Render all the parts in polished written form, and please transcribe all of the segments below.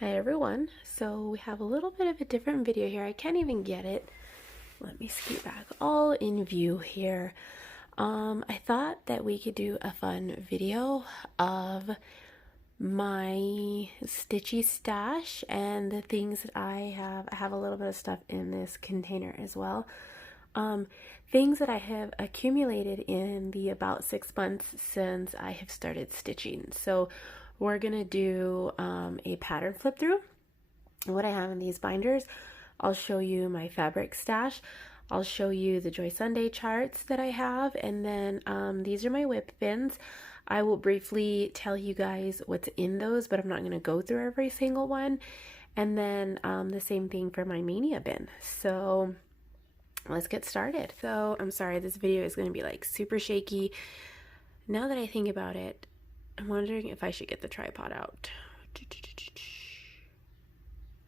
Hi everyone. So we have a little bit of a different video here. I can't even get it. Let me scoot back all in view here. I thought that we could do a fun video of my Stitchy stash and the things that I have. I have a little bit of stuff in this container as well. Things that I have accumulated in the about 6 months since I have started stitching. So we're gonna do a pattern flip through. What I have in these binders, I'll show you my fabric stash. I'll show you the Joy Sunday charts that I have, and then these are my whip bins. I will briefly tell you guys what's in those, but I'm not going to go through every single one. And then the same thing for my Mania bin. So let's get started. So I'm sorry, this video is going to be like super shaky. Now that I think about it, I'm wondering if I should get the tripod out.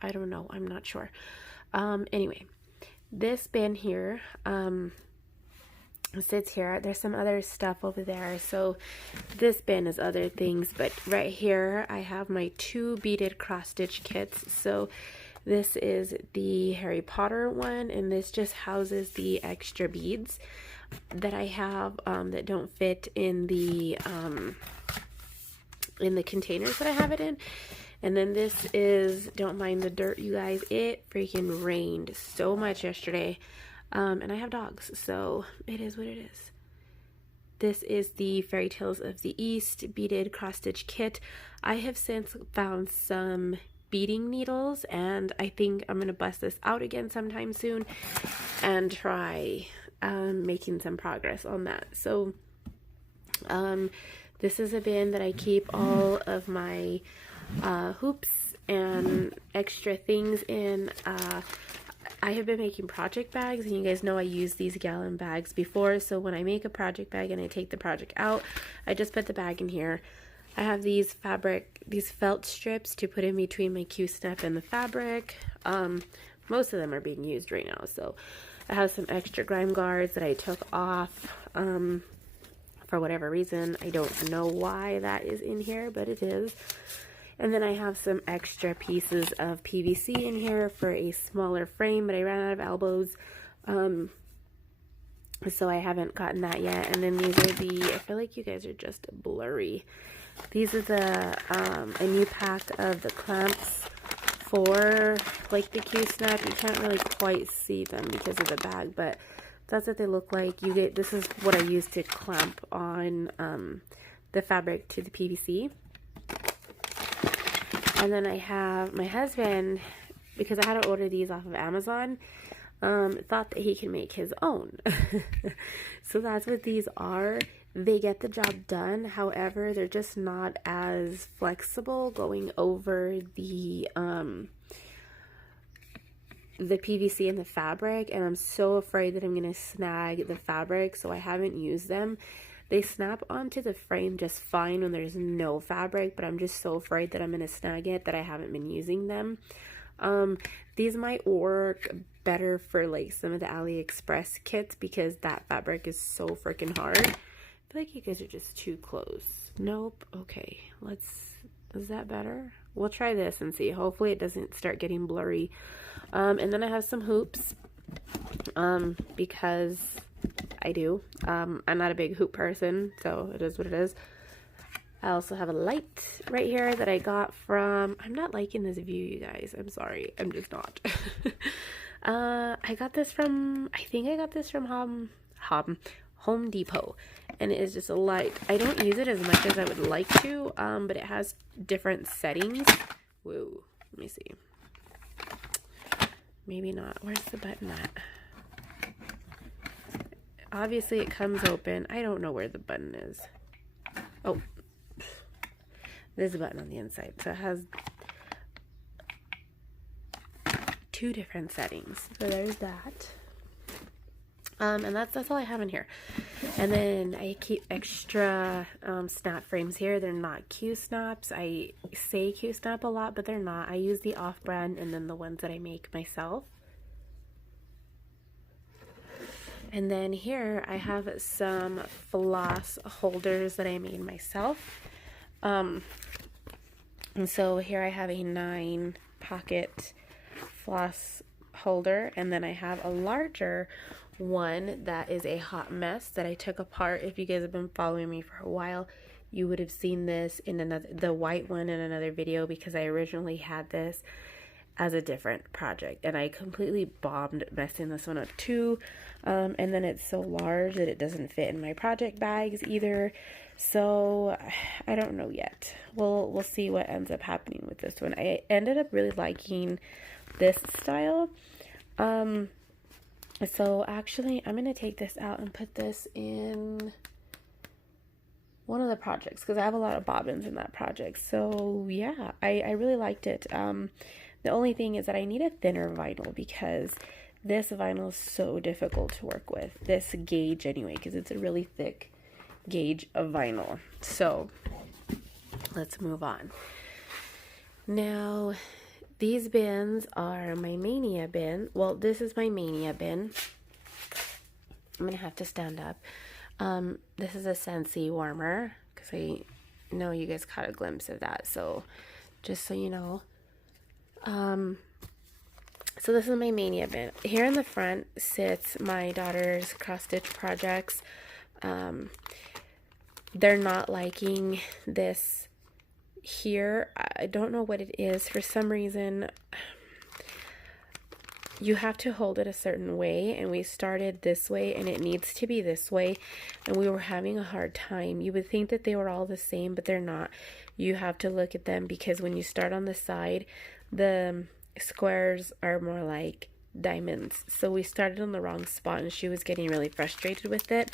I don't know. I'm not sure. Anyway, this bin here sits here. There's some other stuff over there. So this bin is other things, but right here I have my 2 beaded cross stitch kits. So this is the Harry Potter one, and this just houses the extra beads that I have that don't fit in the containers that I have it in. And then this is, don't mind the dirt, you guys. It freaking rained so much yesterday. And I have dogs, so it is what it is. This is the Fairy Tales of the East beaded cross-stitch kit. I have since found some beading needles, and I think I'm going to bust this out again sometime soon and try making some progress on that. So this is a bin that I keep all of my hoops and extra things in. I have been making project bags, and you guys know I used these gallon bags before, so when I make a project bag and I take the project out, I just put the bag in here. I have these felt strips to put in between my Q-snap and the fabric. Most of them are being used right now, so I have some extra grime guards that I took off for whatever reason. I don't know why that is in here, but it is. And then I have some extra pieces of PVC in here for a smaller frame, but I ran out of elbows, so I haven't gotten that yet. And then these are I feel like you guys are just blurry. These are a new pack of the clamps for like the Q-snap. You can't really quite see them because of the bag, but that's what they look like. This is what I use to clamp on the fabric to the PVC. And then I have my husband, because I had to order these off of Amazon, thought that he can make his own. So that's what these are. They get the job done. However, they're just not as flexible going over the PVC and the fabric. And I'm so afraid that I'm going to snag the fabric, so I haven't used them. They snap onto the frame just fine when there's no fabric, but I'm just so afraid that I'm going to snag it that I haven't been using them. These might work better for like some of the AliExpress kits because that fabric is so freaking hard. I feel like you guys are just too close. Nope. Okay. Is that better? We'll try this and see. Hopefully it doesn't start getting blurry. And then I have some hoops, because I do. I'm not a big hoop person, so it is what it is. I also have a light right here that I got from, I'm not liking this view, you guys. I'm sorry. I'm just not. I got this from, I think I got this from Home Depot, and it is just a light. I don't use it as much as I would like to, but it has different settings. Whoa, let me see. Maybe not. Where's the button at? Obviously it comes open. I don't know where the button is. Oh, there's a button on the inside. So it has 2 different settings. So there's that. And that's all I have in here. And then I keep extra snap frames here. They're not Q-snaps. I say Q-snap a lot, but they're not. I use the off-brand and then the ones that I make myself. And then here I have some floss holders that I made myself. And so here I have a 9 pocket floss holder, and then I have a larger one that is a hot mess that I took apart. If you guys have been following me for a while, you would have seen this in the white one in another video, because I originally had this as a different project and I completely bombed messing this one up too. And then it's so large that it doesn't fit in my project bags either. So I don't know yet. We'll see what ends up happening with this one. I ended up really liking this style. So actually I'm going to take this out and put this in one of the projects, because I have a lot of bobbins in that project. So yeah, I really liked it. The only thing is that I need a thinner vinyl, because this vinyl is so difficult to work with. This gauge anyway, because it's a really thick gauge of vinyl. So let's move on. Now, these bins are my Mania bin. Well, this is my Mania bin. I'm going to have to stand up. This is a Scentsy warmer, because I know you guys caught a glimpse of that. So just so you know. So this is my Mania bin. Here in the front sits my daughter's cross stitch projects. They're not liking this here. I don't know what it is. For some reason, you have to hold it a certain way, and we started this way and it needs to be this way, and we were having a hard time. You would think that they were all the same, but they're not. You have to look at them, because when you start on the side, the squares are more like diamonds. So we started on the wrong spot and she was getting really frustrated with it.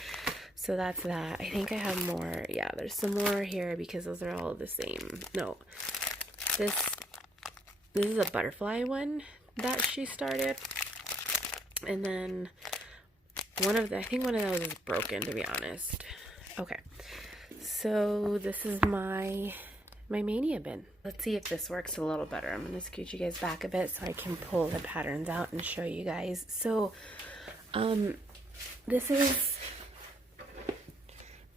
So that's that. I think I have more. Yeah, there's some more here, because those are all the same. No, this is a butterfly one that she started, and then I think one of those is broken, to be honest. Okay, so this is my Mania bin. Let's see if this works a little better. I'm going to scooch you guys back a bit so I can pull the patterns out and show you guys. So this is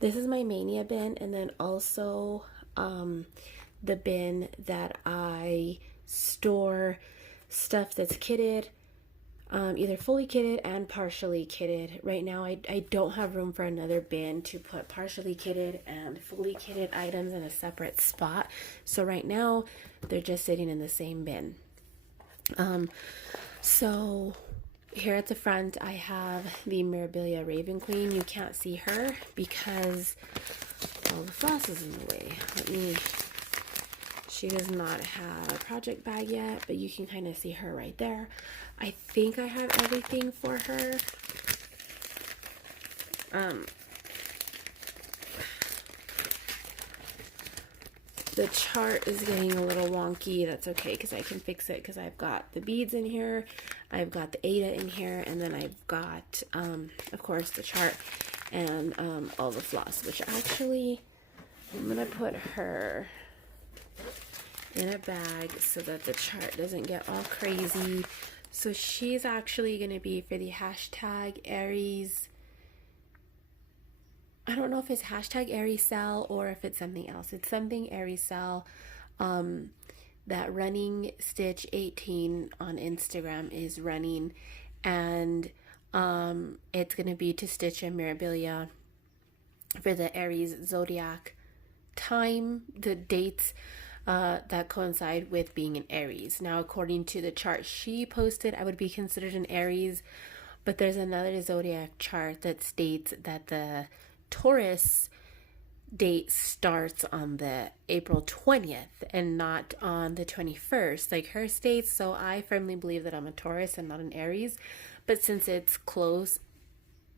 my Mania bin, and then also the bin that I store stuff that's kitted, either fully kitted and partially kitted. Right now I don't have room for another bin to put partially kitted and fully kitted items in a separate spot. So right now they're just sitting in the same bin. So here at the front I have the Mirabilia Raven Queen. You can't see her because all the floss is in the way. She does not have a project bag yet, but you can kind of see her right there. I think I have everything for her. The chart is getting a little wonky. That's okay, because I can fix it, because I've got the beads in here, I've got the Ada in here, and then I've got, of course, the chart and all the floss, which actually I'm going to put her in a bag so that the chart doesn't get all crazy. So she's actually going to be for the hashtag Aries. I don't know if it's hashtag Aries Sal or if it's something else. It's something Aries Sal. That Running Stitch 18 on Instagram is running, and it's going to be to stitch a Mirabilia for the Aries zodiac time, the dates that coincide with being an Aries. Now, according to the chart she posted, I would be considered an Aries, but there's another zodiac chart that states that the Taurus date starts on the April 20th and not on the 21st, like her states. So I firmly believe that I'm a Taurus and not an Aries, but since it's close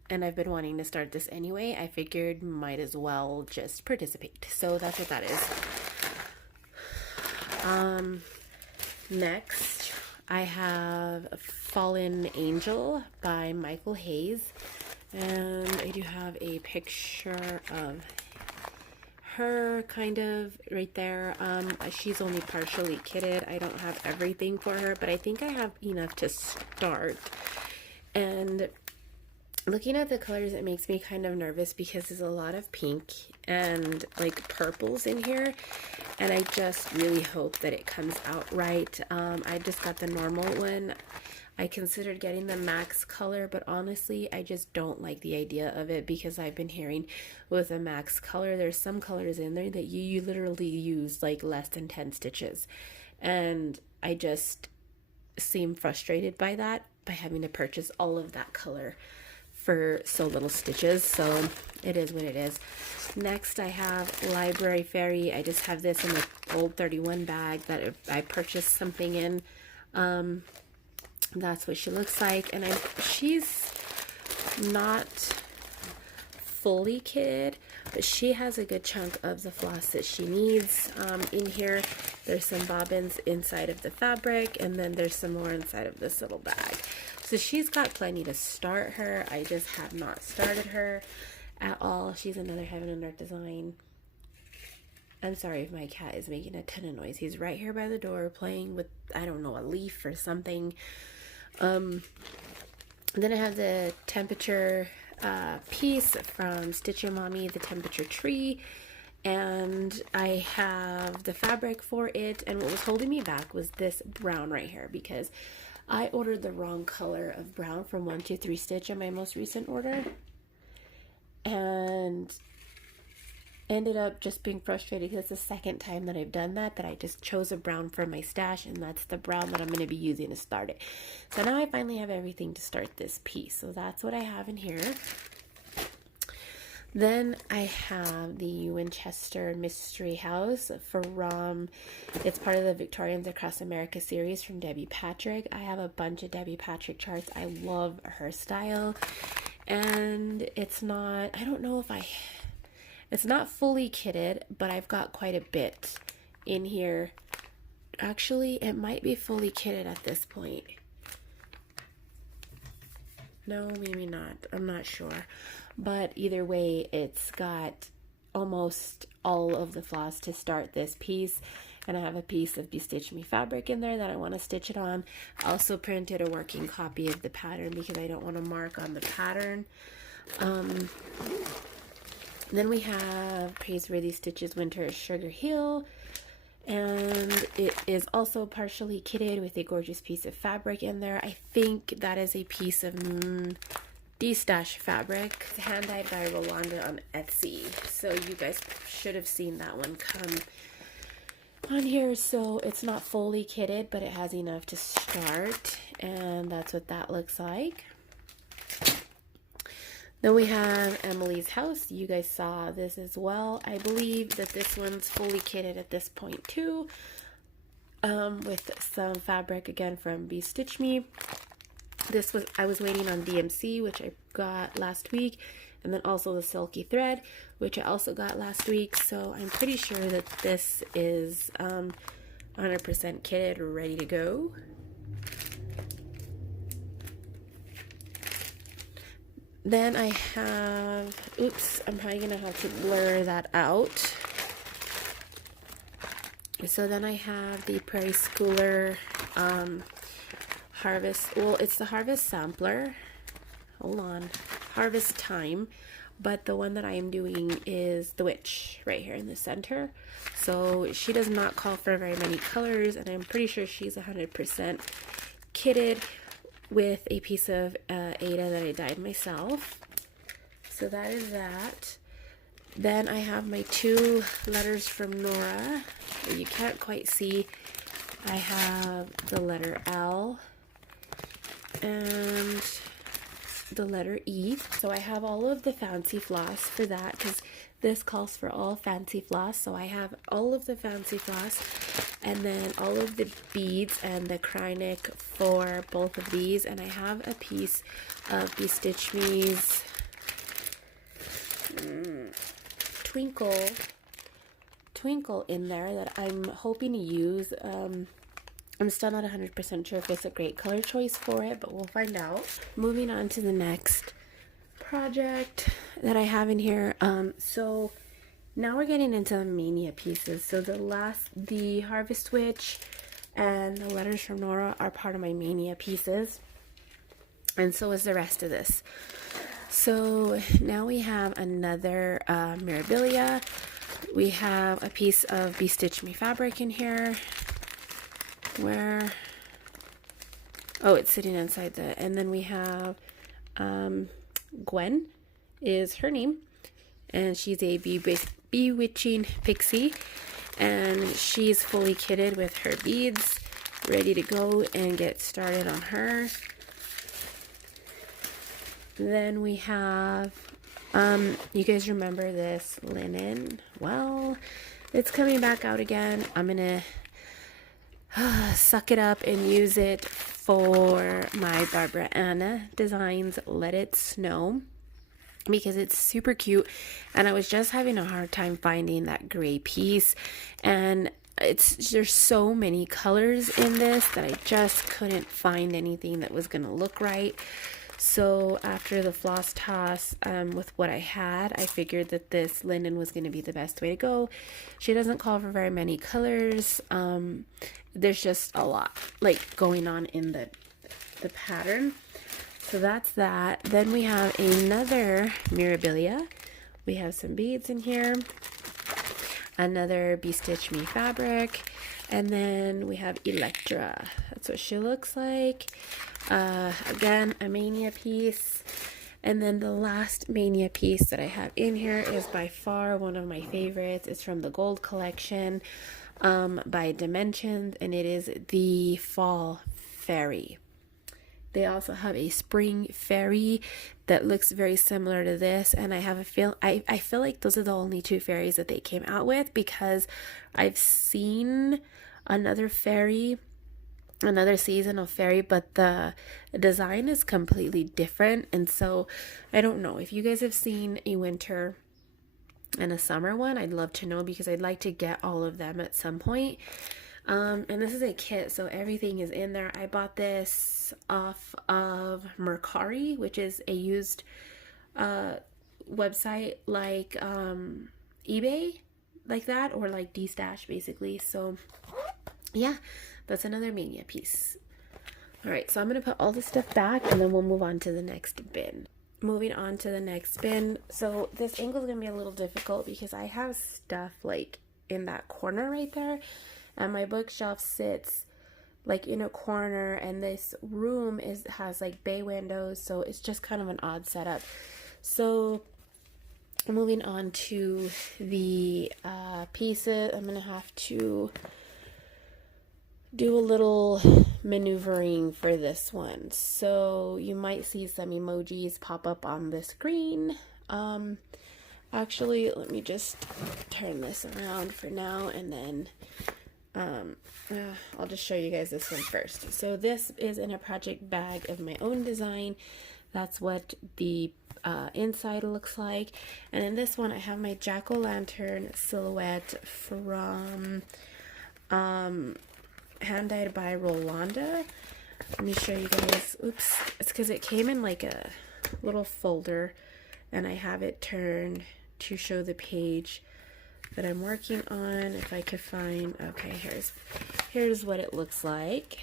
and I've been wanting to start this anyway, I figured might as well just participate. So that's what that is. Next, I have Fallen Angel by Michael Hayes, and I do have a picture of her kind of right there. She's only partially kitted. I don't have everything for her, but I think I have enough to start. And looking at the colors, it makes me kind of nervous because there's a lot of pink and like purples in here, and I just really hope that it comes out right. I just got the normal one. I considered getting the max color, but honestly, I just don't like the idea of it because I've been hearing with a max color, there's some colors in there that you literally use like less than 10 stitches. And I just seem frustrated by that, by having to purchase all of that color for so little stitches. So it is what it is. Next I have Library Fairy. I just have this in the old 31 bag that I purchased something in. That's what she looks like, and she's not fully kitted, but she has a good chunk of the floss that she needs. In here there's some bobbins inside of the fabric, and then there's some more inside of this little bag. So she's got plenty to start her. I just have not started her at all. She's another Heaven and Earth design. I'm sorry if my cat is making a ton of noise. He's right here by the door playing with, I don't know, a leaf or something. Then I have the temperature piece from Stitch Your Mommy, the temperature tree, and I have the fabric for it. And what was holding me back was this brown right here, because I ordered the wrong color of brown from 123 Stitch in my most recent order, and ended up just being frustrated because it's the second time that I've done that I just chose a brown for my stash, and that's the brown that I'm going to be using to start it. So now I finally have everything to start this piece. So that's what I have in here. Then I have the Winchester Mystery House from, it's part of the Victorians Across America series from Debbie Patrick. I have a bunch of Debbie Patrick charts. I love her style, and it's not, I don't know if it's not fully kitted, but I've got quite a bit in here. Actually, it might be fully kitted at this point. No, maybe not. I'm not sure. But either way, it's got almost all of the floss to start this piece. And I have a piece of Bestitch Me fabric in there that I want to stitch it on. I also printed a working copy of the pattern because I don't want to mark on the pattern. Then we have Praiseworthy Stitches Winter Sugar Hill, and it is also partially kitted with a gorgeous piece of fabric in there. I think that is a piece of D-Stash fabric, hand-dyed by Rolanda on Etsy. So you guys should have seen that one come on here. So it's not fully kitted, but it has enough to start, and that's what that looks like. Then we have Emily's House. You guys saw this as well. I believe that this one's fully kitted at this point too, with some fabric again from Bestitch Me. I was waiting on DMC, which I got last week, and then also the Silky Thread, which I also got last week. So I'm pretty sure that this is 100% kitted or ready to go. Then I have, oops, I'm probably going to have to blur that out. So then I have the Prairie Schooler Harvest, well, it's the Harvest Sampler. Hold on. Harvest Time. But the one that I am doing is the Witch right here in the center. So she does not call for very many colors, and I'm pretty sure she's 100% kitted with a piece of Ada that I dyed myself. So that is that. Then I have my two letters from Nora. You can't quite see. I have the letter L and the letter E. So I have all of the fancy floss for that, because this calls for all fancy floss. So I have all of the fancy floss, and then all of the beads and the Krynic for both of these. And I have a piece of Bestitch Me's Twinkle in there that I'm hoping to use. I'm still not 100% sure if it's a great color choice for it, but we'll find out. Moving on to the next project that I have in here. So now we're getting into the Mania pieces. So the Harvest Witch and the letters from Nora are part of my Mania pieces, and so is the rest of this. So now we have another Mirabilia. We have a piece of Be Stitch Me fabric in here. Where? Oh, it's sitting inside the. And then we have Gwen is her name, and she's a bewitching pixie, and she's fully kitted with her beads, ready to go and get started on her. Then we have, you guys remember this linen? Well, it's coming back out again. I'm gonna suck it up and use it for my Barbara Anna Designs Let It Snow, because it's super cute, and I was just having a hard time finding that gray piece, and there's so many colors in this that I just couldn't find anything that was gonna look right. So after the floss toss with what I had, I figured that this linen was going to be the best way to go. She doesn't call for very many colors. There's just a lot like going on in the pattern. So that's that. Then we have another Mirabilia. We have some beads in here. Another Be Stitch Me fabric. And then we have Electra. That's what she looks like. Again, a Mania piece. And then the last Mania piece that I have in here is by far one of my favorites. It's from the Gold Collection by Dimensions, and it is the Fall Fairy. They also have a Spring Fairy that looks very similar to this, and I feel like those are the only two fairies that they came out with, because I've seen another fairy, another season of fairy, but the design is completely different. And so I don't know if you guys have seen a winter and a summer one. I'd love to know, because I'd like to get all of them at some point. And this is a kit, so everything is in there. I bought this off of Mercari, which is a used website like eBay, like that, or like D-Stash basically. So yeah, that's another Mania piece. All right, so I'm gonna put all this stuff back, and then we'll move on to the next bin. Moving on to the next bin. So this angle is gonna be a little difficult because I have stuff like in that corner right there, and my bookshelf sits like in a corner, and this room has like bay windows, so it's just kind of an odd setup. So moving on to the pieces, I'm gonna have to do a little maneuvering for this one. So you might see some emojis pop up on the screen. Actually, let me just turn this around for now, and then I'll just show you guys this one first. So this is in a project bag of my own design. That's what the inside looks like. And in this one, I have my jack-o'-lantern silhouette from hand-dyed by Rolanda. Let me show you guys. Oops, it's because it came in like a little folder, and I have it turned to show the page that I'm working on. If I could find, okay, here's what it looks like.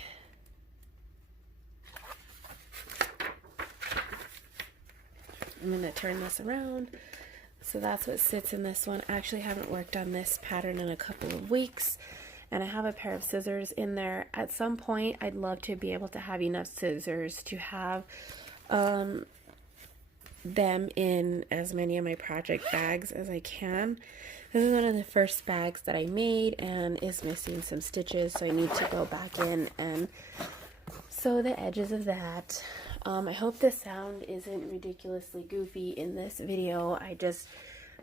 I'm gonna turn this around. So that's what sits in this one. I actually haven't worked on this pattern in a couple of weeks, and I have a pair of scissors in there. At some point, I'd love to be able to have enough scissors to have them in as many of my project bags as I can. This is one of the first bags that I made and is missing some stitches, so I need to go back in and sew the edges of that. I hope the sound isn't ridiculously goofy in this video.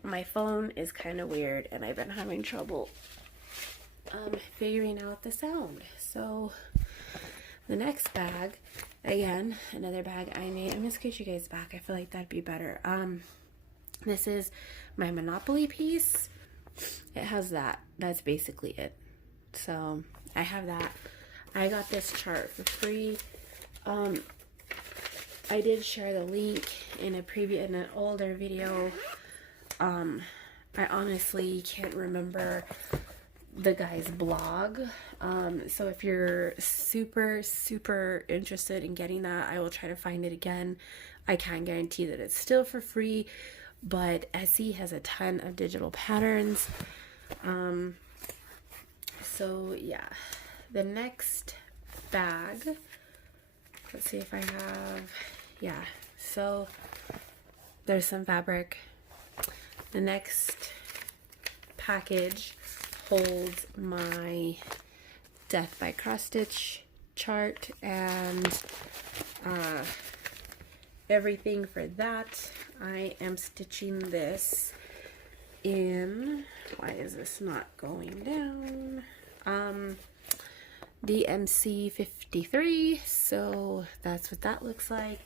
My phone is kind of weird, and I've been having trouble figuring out the sound. So the next bag, again, another bag I made. I'm gonna scooch you guys back. I feel like that'd be better. This is my Monopoly piece. It has that. That's basically it. So I have that. I got this chart for free. I did share the link in an older video. I honestly can't remember the guy's blog. So if you're super interested in getting that, I will try to find it again. I can't guarantee that it's still for free, but Etsy has a ton of digital patterns. So yeah, the next bag, let's see if I have, yeah, so there's some fabric. The next package holds my Death by Cross Stitch chart and everything for that. I am stitching this in, why is this not going down? DMC 53, so that's what that looks like.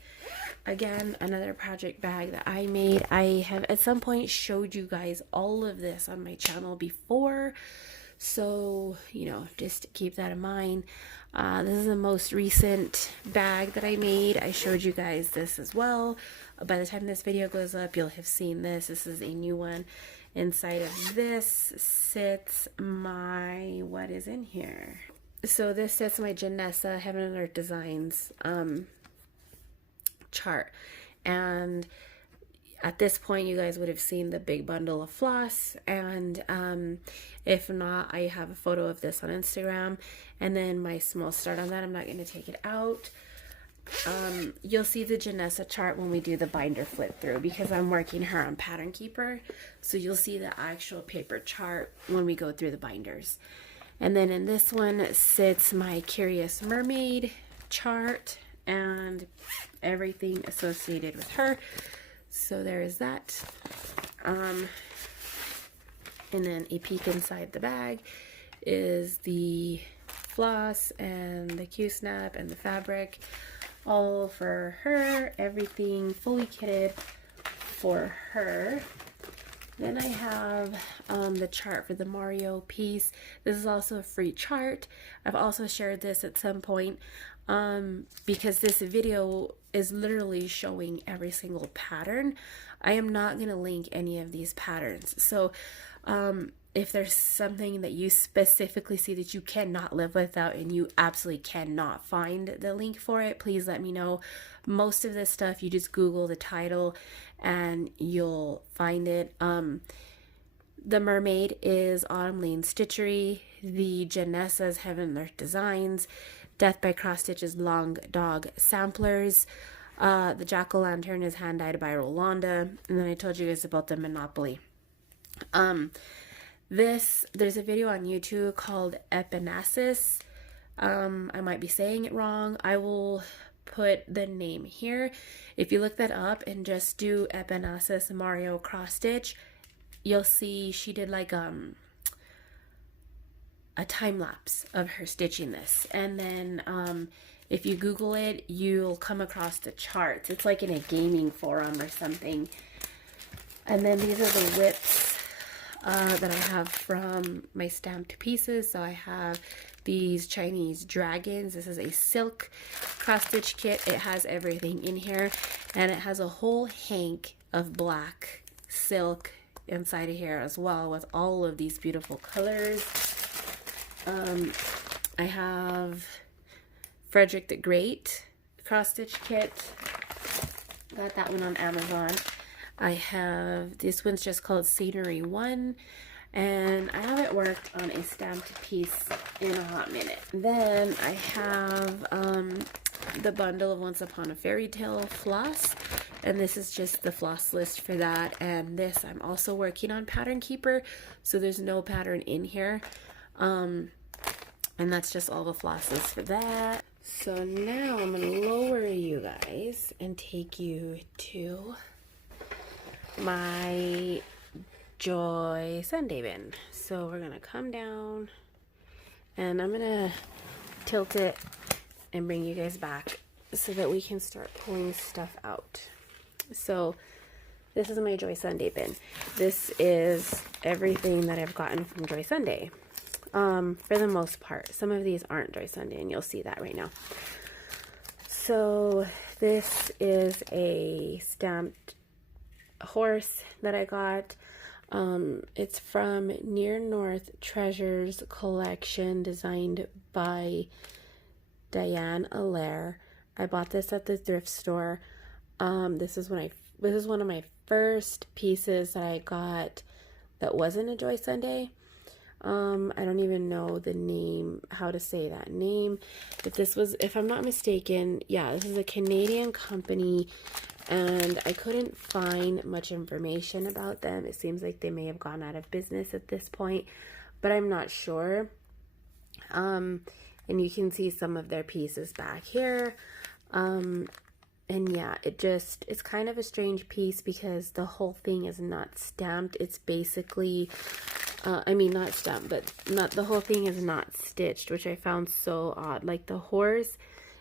Again, another project bag that I made. I have at some point showed you guys all of this on my channel before, so you know, just keep that in mind. This is the most recent bag that I made. I showed you guys this as well. By the time this video goes up, you'll have seen this. This is a new one. Inside of this sits my, what is in here? So this sits my Janessa Heaven and Earth Designs chart, and at this point you guys would have seen the big bundle of floss, and if not, I have a photo of this on Instagram, and then my small start on that. I'm not going to take it out. You'll see the Janessa chart when we do the binder flip through, because I'm working her on Pattern Keeper, so you'll see the actual paper chart when we go through the binders. And then in this one sits my Curious Mermaid chart and everything associated with her. So there is that. And then a peek inside the bag is the floss and the Q-snap and the fabric, all for her, everything fully kitted for her. Then I have the chart for the Mario piece. This is also a free chart. I've also shared this at some point because this video is literally showing every single pattern. I am not going to link any of these patterns. So if there's something that you specifically see that you cannot live without and you absolutely cannot find the link for it, please let me know. Most of this stuff, you just Google the title and you'll find it. The Mermaid is Autumn Lane Stitchery. The Janessa's Heaven and Earth Designs. Death by Cross Stitch is Long Dog Samplers. The Jack-o'-lantern is hand dyed by Rolanda. And then I told you guys about the Monopoly. There's a video on YouTube called Epinasis. I might be saying it wrong. I will put the name here. If you look that up and just do Epinasis Mario cross stitch, you'll see she did like a time lapse of her stitching this. And then if you Google it, you'll come across the charts. It's like in a gaming forum or something. And then these are the whips that I have from my stamped pieces. So I have these Chinese dragons. This is a silk cross stitch kit. It has everything in here, and it has a whole hank of black silk inside of here as well, with all of these beautiful colors. I have Frederick the Great cross stitch kit. Got that one on Amazon. I have, this one's just called Scenery 1, and I haven't worked on a stamped piece in a hot minute. Then I have the bundle of Once Upon a Fairy Tale floss, and this is just the floss list for that. And this, I'm also working on Pattern Keeper, so there's no pattern in here, and that's just all the flosses for that. So now I'm going to lower you guys and take you to my Joy Sunday bin. So we're gonna come down and I'm gonna tilt it and bring you guys back so that we can start pulling stuff out. So this is my Joy Sunday bin. This is everything that I've gotten from Joy Sunday, for the most part. Some of these aren't Joy Sunday, and you'll see that right now. So this is a stamped horse that I got. It's from Near North Treasures collection, designed by Diane Allaire. I bought this at the thrift store. This is one of my first pieces that I got that wasn't a Joy Sunday. I don't even know the name, how to say that name. But this was, if I'm not mistaken, yeah, this is a Canadian company, and I couldn't find much information about them. It seems like they may have gone out of business at this point, but I'm not sure. And you can see some of their pieces back here. And yeah, it's kind of a strange piece because the whole thing is not stamped. It's basically, I mean, not stamped, but the whole thing is not stitched, which I found so odd. Like, the horse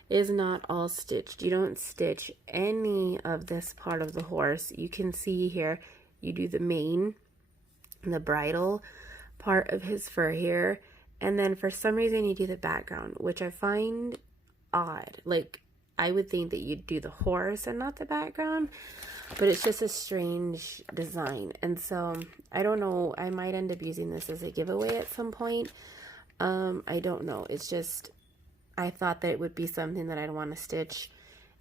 is not all stitched. You don't stitch any of this part of the horse. You can see here, you do the mane and the bridle part of his fur here, and then for some reason you do the background, which I find odd. Like, I would think that you'd do the horse and not the background, but it's just a strange design. And so I don't know, I might end up using this as a giveaway at some point. I don't know. It's just, I thought that it would be something that I'd want to stitch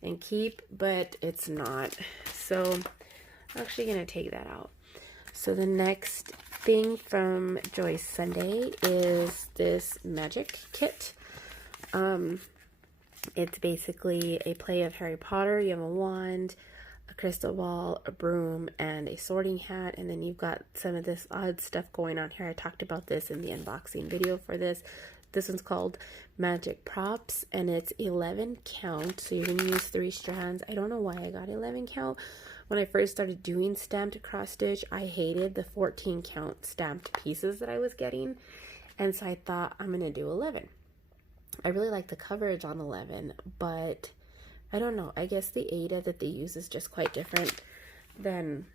and keep, but it's not. So I'm actually going to take that out. So the next thing from Joy Sunday is this magic kit. It's basically a play of Harry Potter. You have a wand, a crystal ball, a broom, and a sorting hat, and then you've got some of this odd stuff going on here. I talked about this in the unboxing video for this. This one's called Magic Props, and it's 11 count, so you can use 3 strands. I don't know why I got 11 count. When I first started doing stamped cross stitch, I hated the 14 count stamped pieces that I was getting, and so I thought, I'm going to do 11. I really like the coverage on 11, but I don't know. I guess the Ada that they use is just quite different than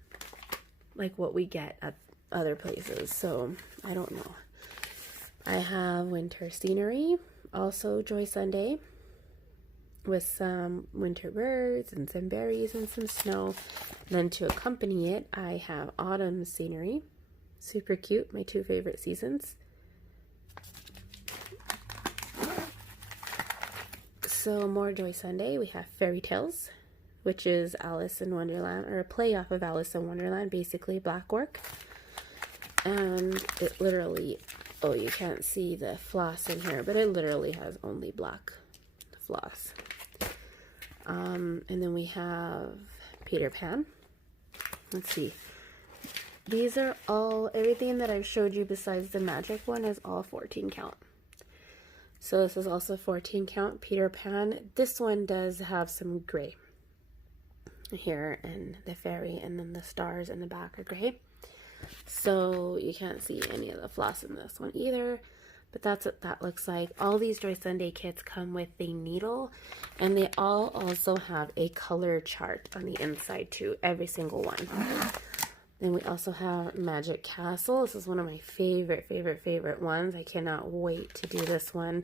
like what we get at other places, so I don't know. I have winter scenery, also Joy Sunday, with some winter birds and some berries and some snow. And then to accompany it, I have autumn scenery, super cute, my 2 favorite seasons. So more Joy Sunday, we have Fairy Tales, which is Alice in Wonderland, or a play off of Alice in Wonderland, basically black work. And it literally, oh, you can't see the floss in here, but it literally has only black floss. And then we have Peter Pan. Let's see. These are all, everything that I've showed you besides the magic one is all 14 count. So this is also 14 count Peter Pan. This one does have some gray here, and the fairy, and then the stars in the back are gray. So you can't see any of the floss in this one either, but that's what that looks like. All these Joy Sunday kits come with a needle, and they all also have a color chart on the inside too, every single one. Then we also have Magic Castle. This is one of my favorite ones. I cannot wait to do this one.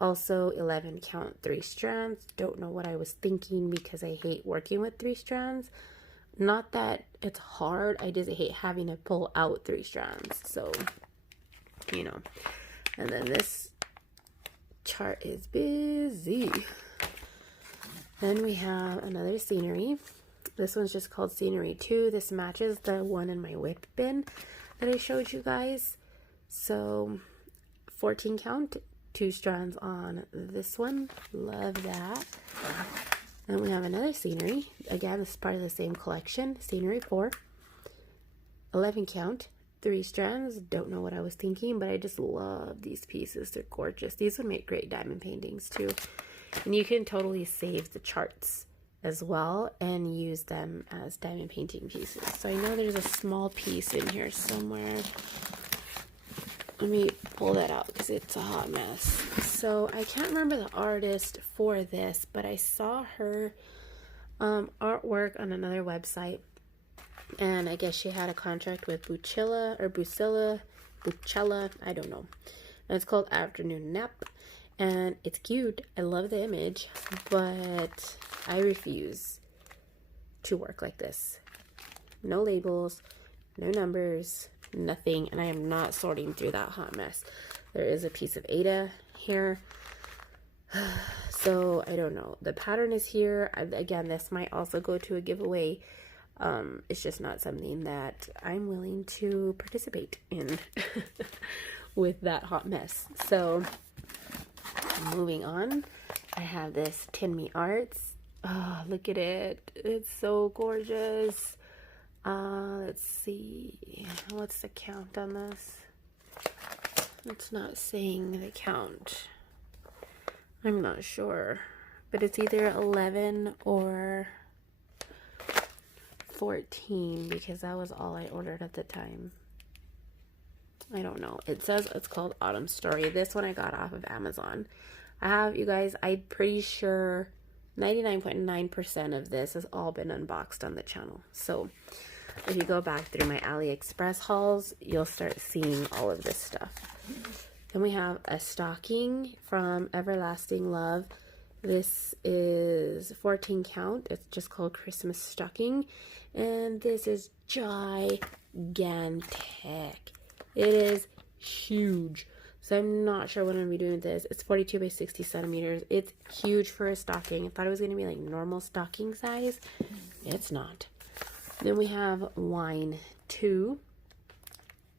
Also 11 count 3 strands. Don't know what I was thinking because I hate working with 3 strands. Not that it's hard, I just hate having to pull out 3 strands. So, you know. And then this chart is busy. Then we have another scenery. This one's just called Scenery 2. This matches the one in my whip bin that I showed you guys. So 14 count, 2 strands on this one. Love that. Then we have another scenery. Again, this is part of the same collection. Scenery 4. 11 count, 3 strands. Don't know what I was thinking, but I just love these pieces. They're gorgeous. These would make great diamond paintings too. And you can totally save the charts as well and use them as diamond painting pieces. So I know there's a small piece in here somewhere. Let me pull that out because it's a hot mess. So I can't remember the artist for this, but I saw her artwork on another website, and I guess she had a contract with Buccella, I don't know. And it's called Afternoon Nap, and it's cute. I love the image, but I refuse to work like this. No labels, no numbers, nothing, and I am not sorting through that hot mess. There is a piece of Ada here. So I don't know. The pattern is here. Again, this might also go to a giveaway. It's just not something that I'm willing to participate in with that hot mess. So moving on, I have this Tin Me Arts. Oh, look at it. It's so gorgeous. Let's see. What's the count on this? It's not saying the count. I'm not sure. But it's either 11 or 14 because that was all I ordered at the time. I don't know. It says it's called Autumn Story. This one I got off of Amazon. I have, you guys, I'm pretty sure 99.9% of this has all been unboxed on the channel. So if you go back through my AliExpress hauls, you'll start seeing all of this stuff. Then we have a stocking from Everlasting Love. This is 14 count. It's just called Christmas Stocking. And this is gigantic. It is huge. So I'm not sure what I'm going to be doing with this. It's 42 by 60 centimeters. It's huge for a stocking. I thought it was going to be like normal stocking size. It's not. Then we have Wine 2.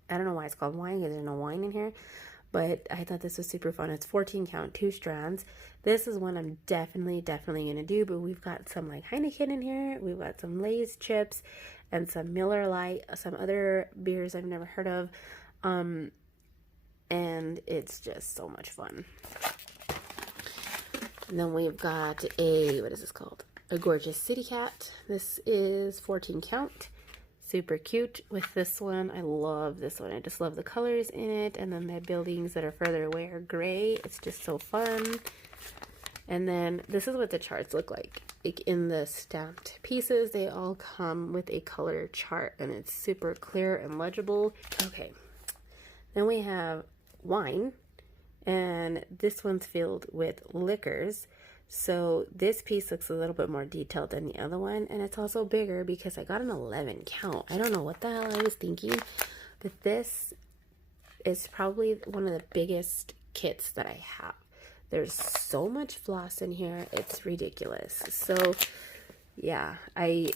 I don't know why it's called wine because there's no wine in here. But I thought this was super fun. It's 14 count, 2 strands. This is one I'm definitely going to do. But we've got some like Heineken in here. We've got some Lay's chips and some Miller Lite. Some other beers I've never heard of. And it's just so much fun. And then we've got a, what is this called? A Gorgeous City Cat. This is 14 count. Super cute with this one. I love this one. I just love the colors in it. And then the buildings that are further away are gray. It's just so fun. And then this is what the charts look like. In the stamped pieces, they all come with a color chart. And it's super clear and legible. Okay. Then we have wine, and this one's filled with liquors. So this piece looks a little bit more detailed than the other one, and it's also bigger because I got an 11 count. I don't know what the hell I was thinking, but this is probably one of the biggest kits that I have. There's so much floss in here, it's ridiculous. So yeah, I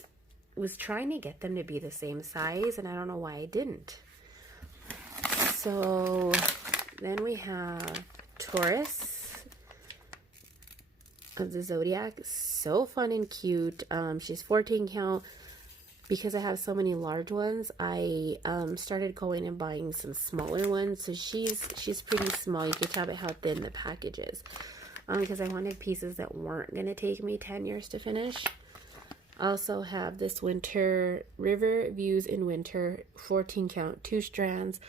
was trying to get them to be the same size, and I don't know why I didn't. So then we have Taurus of the Zodiac. So fun and cute. She's 14 count. Because I have so many large ones, I started going and buying some smaller ones. So she's pretty small. You can tell by how thin the package is. Because I wanted pieces that weren't going to take me 10 years to finish. I also have this Winter River Views in Winter, 14 count, 2 strands.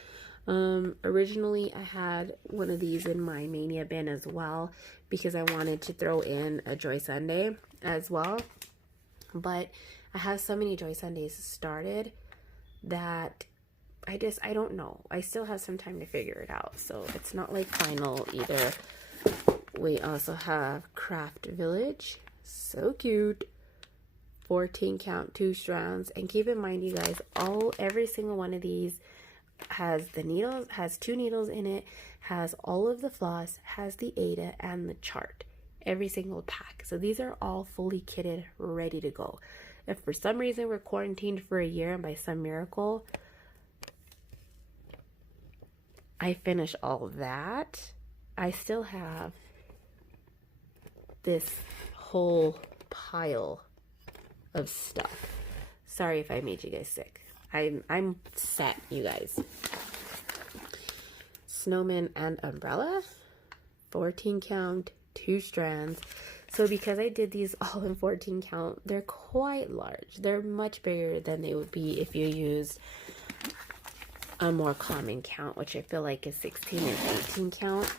Originally I had one of these in my Mania bin as well because I wanted to throw in a Joy Sunday as well, but I have so many Joy Sundays started that I don't know. I still have some time to figure it out, so it's not like final either. We also have Craft Village, so cute, 14 count, 2 strands, and keep in mind you guys, every single one of these has the needles, has 2 needles in it, has all of the floss, has the Ada and the chart, every single pack. So these are all fully kitted, ready to go. If for some reason we're quarantined for a year and by some miracle I finish all of that, I still have this whole pile of stuff. Sorry if I made you guys sick. I'm set, you guys. Snowman and Umbrella, 14 count, 2 strands. So because I did these all in 14 count, they're quite large. They're much bigger than they would be if you used a more common count, which I feel like is 16 and 18 count.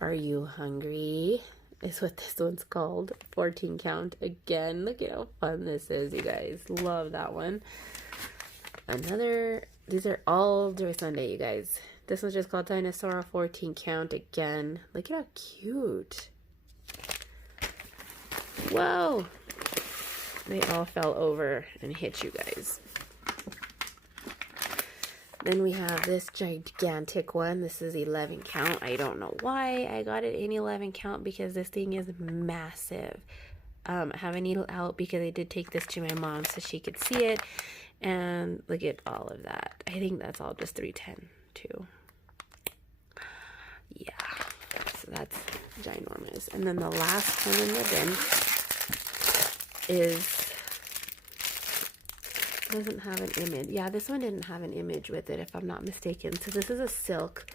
Are You Hungry is what this one's called. 14 count. Again, look at how fun this is, you guys. Love that one. These are all Joy Sunday, you guys. This one's just called Dinosaur, 14 count. Again, look at how cute. Whoa. They all fell over and hit you guys. Then we have this gigantic one. This is 11 count. I don't know why I got it in 11 count because this thing is massive. I have a needle out because I did take this to my mom so she could see it. And look at all of that. I think that's all just 310 too. Yeah, so that's ginormous. And then the last one in the bin doesn't have an image. Yeah, this one didn't have an image with it if I'm not mistaken. So this is a silk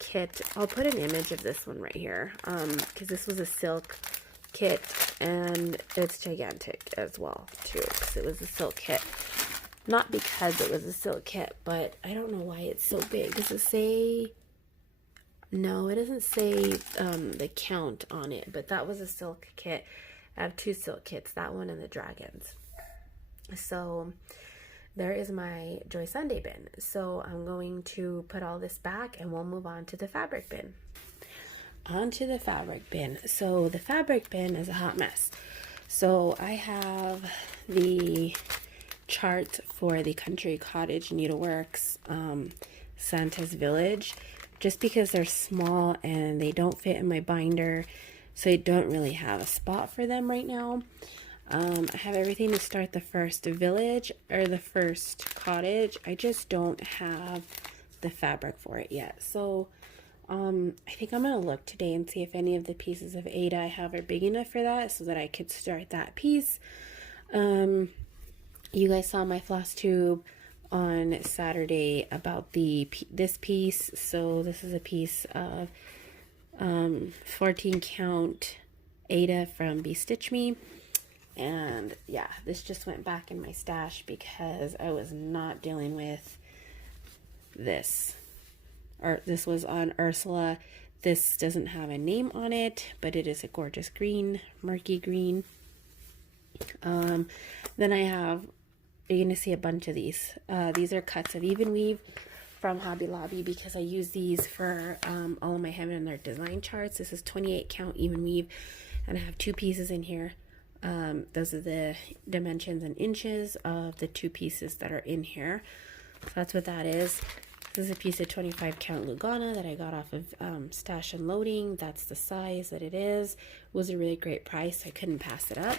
kit. I'll put an image of this one right here because this was a silk kit and it's gigantic as well too because it was a silk kit. Not because it was a silk kit, but I don't know why it's so big. Does it say? No, it doesn't say the count on it, but that was a silk kit. I have 2 silk kits, that one and the dragons. So there is my Joy Sunday bin. So I'm going to put all this back and we'll move on to the fabric bin. Onto the fabric bin. So the fabric bin is a hot mess. So I have the chart for the Country Cottage Needleworks Santa's Village, just because they're small and they don't fit in my binder, so I don't really have a spot for them right now. I have everything to start the first village or the first cottage. I just don't have the fabric for it yet. So I think I'm gonna look today and see if any of the pieces of Ada I have are big enough for that so that I could start that piece. You guys saw my floss tube on Saturday about this piece. So this is a piece of 14 count Ada from Be Stitch Me. And yeah, this just went back in my stash because I was not dealing with this. Or this was on Ursula. This doesn't have a name on it, but it is a gorgeous green, murky green. Then I have, you're going to see a bunch of these. These are cuts of even weave from Hobby Lobby because I use these for all of my Heaven and Earth design charts. This is 28 count even weave, and I have 2 pieces in here. Those are the dimensions in inches of the 2 pieces that are in here. So that's what that is. This is a piece of 25 count Lugana that I got off of Stash and Loading. That's the size that it is. It was a really great price. I couldn't pass it up.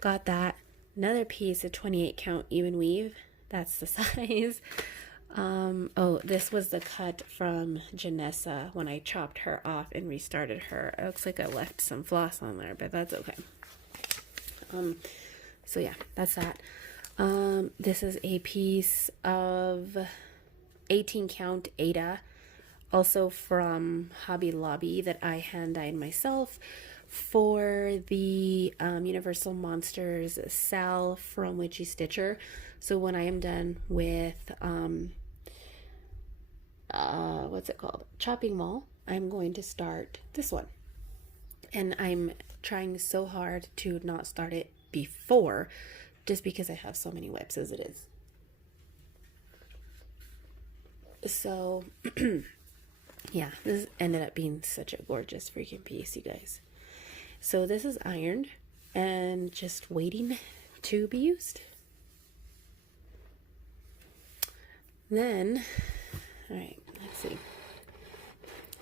Got that. Another piece of 28 count even weave. That's the size. Oh, this was the cut from Janessa when I chopped her off and restarted her. It looks like I left some floss on there, but that's okay. So yeah, that's that. This is a piece of 18 count Ada, also from Hobby Lobby, that I hand dyed myself for the Universal Monsters Sal from Witchy Stitcher. So when I am done with what's it called, Chopping Mall, I'm going to start this one, and I'm trying so hard to not start it before, just because I have so many whips as it is. So yeah, this ended up being such a gorgeous freaking piece, you guys. So this is ironed and just waiting to be used. Then, all right, let's see.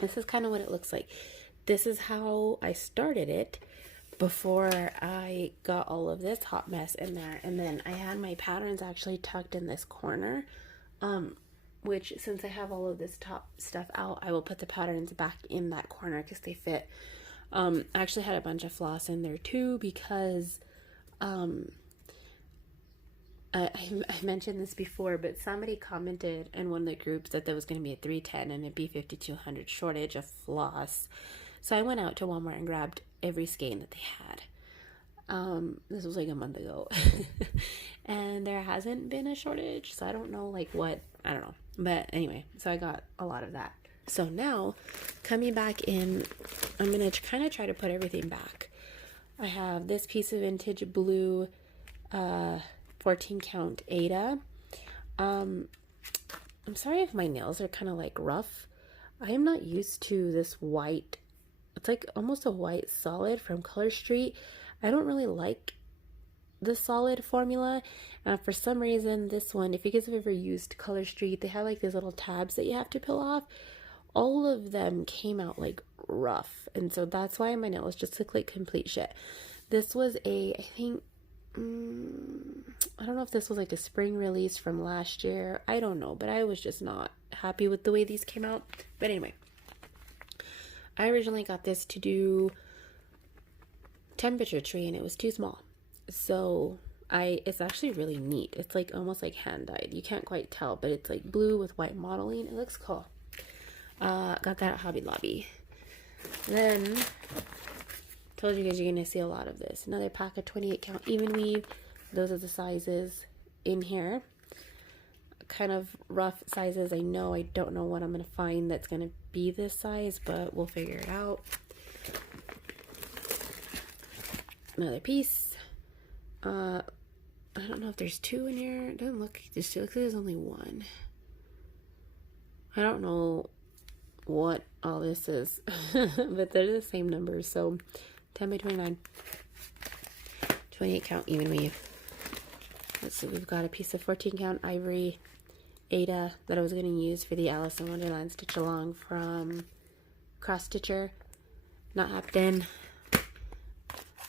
This is kind of what it looks like. This is how I started it before I got all of this hot mess in there. And then I had my patterns actually tucked in this corner, which, since I have all of this top stuff out, I will put the patterns back in that corner because they fit. I actually had a bunch of floss in there too because I mentioned this before, but somebody commented in one of the groups that there was going to be a 310 and a B5200 shortage of floss. So I went out to Walmart and grabbed every skein that they had. This was like a month ago. And there hasn't been a shortage, so I don't know like what, I don't know. But anyway, so I got a lot of that. So now, coming back in, I'm going to kind of try to put everything back. I have this piece of vintage blue 14 count Ada. I'm sorry if my nails are kind of like rough. I am not used to this white. It's like almost a white solid from Color Street. I don't really like the solid formula. And for some reason, this one, if you guys have ever used Color Street, they have like these little tabs that you have to peel off. All of them came out like rough, and so that's why my nails just look like complete shit. This was a, I think, I don't know if this was like a spring release from last year. I don't know, but I was just not happy with the way these came out. But anyway, I originally got this to do temperature tree, and it was too small. So it's actually really neat. It's like almost like hand dyed. You can't quite tell, but it's like blue with white modeling. It looks cool. Got that at Hobby Lobby. Then told you guys you're gonna see a lot of this. Another pack of 28 count even weave. Those are the sizes in here. Kind of rough sizes. I don't know what I'm gonna find that's gonna be this size, but we'll figure it out. Another piece. I don't know if there's two in here. It doesn't look, it looks like there's only one. I don't know what all this is, but they're the same numbers. So 10 by 29, 28 count even weave. Let's see, we've got a piece of 14 count ivory Ada that I was going to use for the Alice in Wonderland stitch along from Cross Stitcher. Not happened.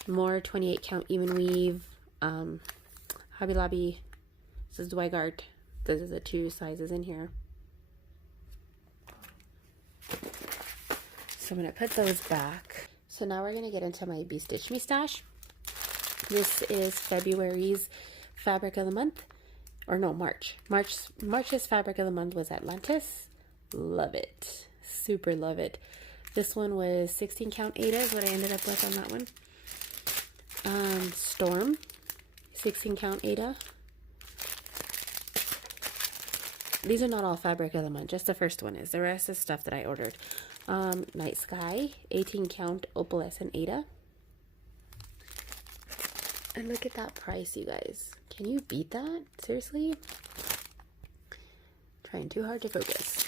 More 28 count even weave. Hobby Lobby. This is Dwigart. Those are the two sizes in here. So I'm going to put those back. So now we're going to get into my Be Stitch Me stash. This is February's fabric of the month. Or no, March. March's fabric of the month was Atlantis. Love it. Super love it. This one was 16 count Ada is what I ended up with on that one. Storm. 16 count Ada. These are not all fabric of the month. Just the first one is. The rest is stuff that I ordered. Night Sky, 18 count opalescent Ada. And look at that price, you guys. Can you beat that? Seriously? Trying too hard to focus.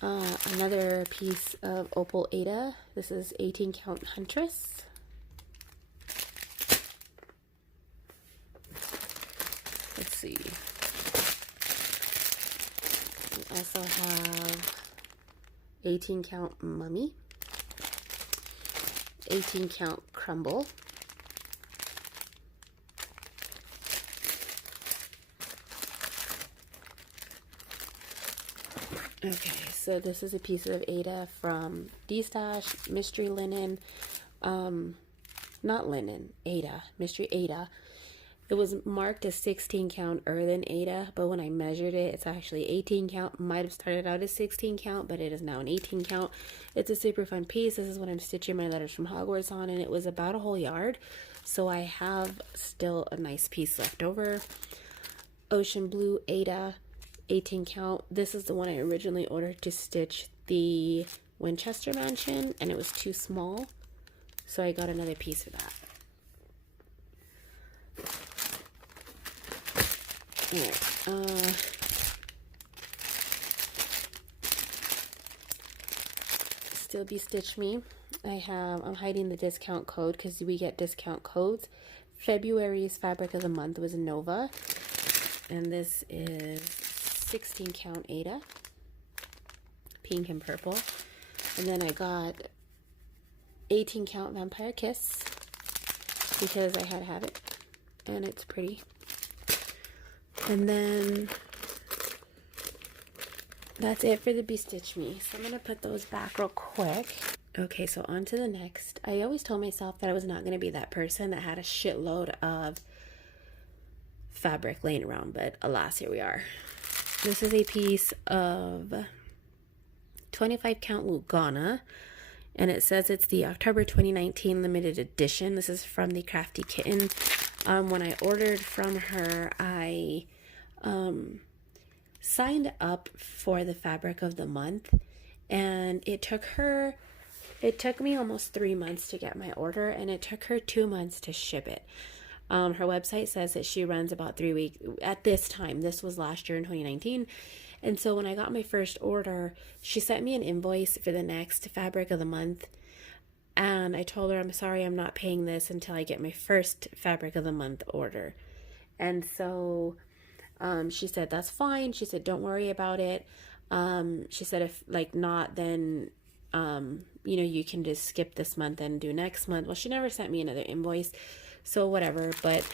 Another piece of opal Ada. This is 18 count Huntress. Let's see. We also have 18 count Mummy, 18 count Crumble, okay, so this is a piece of Ada from D-Stash, Mystery Linen, not linen, Ada, Mystery Ada. It was marked as 16 count earthen Ada, but when I measured it, it's actually 18 count. Might have started out as 16 count, but it is now an 18 count. It's a super fun piece. This is what I'm stitching my Letters from Hogwarts on, and it was about a whole yard. So I have still a nice piece left over. Ocean Blue Ada, 18 count. This is the one I originally ordered to stitch the Winchester Mansion, and it was too small. So I got another piece for that. Alright, still Be Stitch Me. I'm hiding the discount code because we get discount codes. February's fabric of the month was Nova, and this is 16 count Ada, pink and purple. And then I got 18 count Vampire Kiss because I had to have it, and it's pretty. And then that's it for the Be Stitch Me. So I'm going to put those back real quick. Okay, so on to the next. I always told myself that I was not going to be that person that had a shitload of fabric laying around, but alas, here we are. This is a piece of 25 count Lugana, and it says it's the October 2019 limited edition. This is from the Crafty Kitten. When I ordered from her, I signed up for the fabric of the month, and it took me almost 3 months to get my order, and it took her 2 months to ship it. Her website says that she runs about 3 weeks at this time. This was last year in 2019. And so when I got my first order, she sent me an invoice for the next fabric of the month. And I told her, I'm sorry, I'm not paying this until I get my first fabric of the month order. And so she said, that's fine. She said, don't worry about it. She said, if like not, then, you know, you can just skip this month and do next month. Well, she never sent me another invoice, so whatever. But,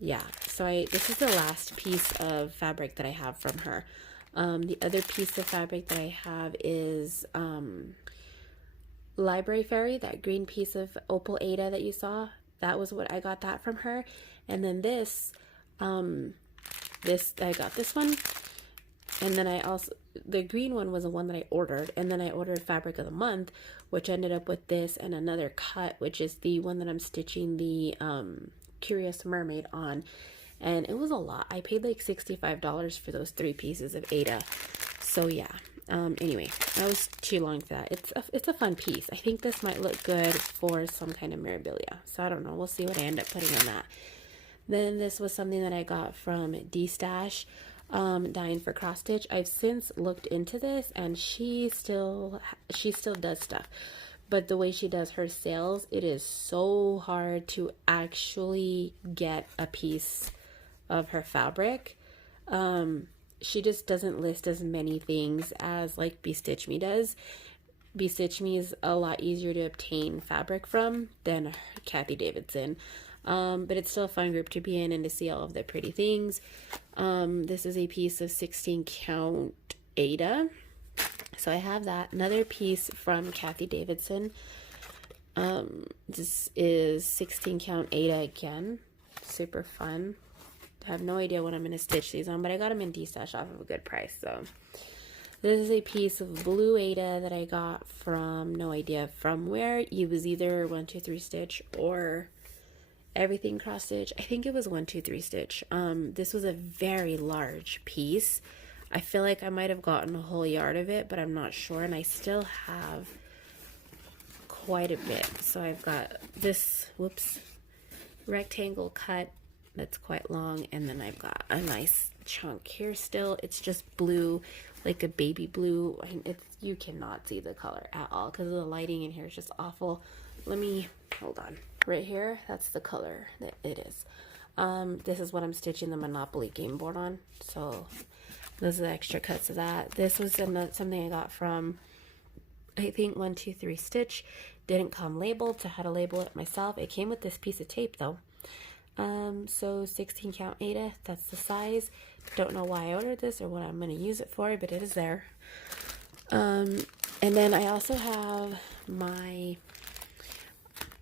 yeah, so this is the last piece of fabric that I have from her. The other piece of fabric that I have is, Library Fairy, that green piece of Opal Ada that you saw. That was what I got that from her. And then this, I got this one. And then I also, the green one was the one that I ordered. And then I ordered Fabric of the Month, which ended up with this and another cut, which is the one that I'm stitching the Curious Mermaid on. And it was a lot. I paid like $65 for those 3 pieces of Ada. So yeah. Anyway, that was too long for that. It's a fun piece. I think this might look good for some kind of memorabilia. So I don't know. We'll see what I end up putting on that. Then this was something that I got from D-Stash, Dying for Cross Stitch. I've since looked into this, and she still does stuff. But the way she does her sales, it is so hard to actually get a piece of her fabric. She just doesn't list as many things as like Bestitch Me does. Bestitch Me is a lot easier to obtain fabric from than Kathy Davidson. But it's still a fun group to be in and to see all of the pretty things. This is a piece of 16 count Ada. So I have that. Another piece from Kathy Davidson. This is 16 count Ada again. Super fun. I have no idea what I'm going to stitch these on, but I got them in D-Stash off of a good price. So this is a piece of blue Ada that I got from, no idea from where. It was either 1 2 3 Stitch or Everything Cross Stitch. I think it was 1 2 3 Stitch. This was a very large piece. I feel like I might have gotten a whole yard of it, but I'm not sure. And I still have quite a bit. So I've got this, rectangle cut that's quite long, and then I've got a nice chunk here still. It's just blue, like a baby blue. You cannot see the color at all because the lighting in here is just awful. Let me, hold on. Right here, that's the color that it is. This is what I'm stitching the Monopoly game board on. So those are the extra cuts of that. This was something I got from, I think, 1 2 3 Stitch. Didn't come labeled, so I had to label it myself. It came with this piece of tape though. So 16 count Ada, that's the size. Don't know why I ordered this or what I'm going to use it for, but it is there. And then I also have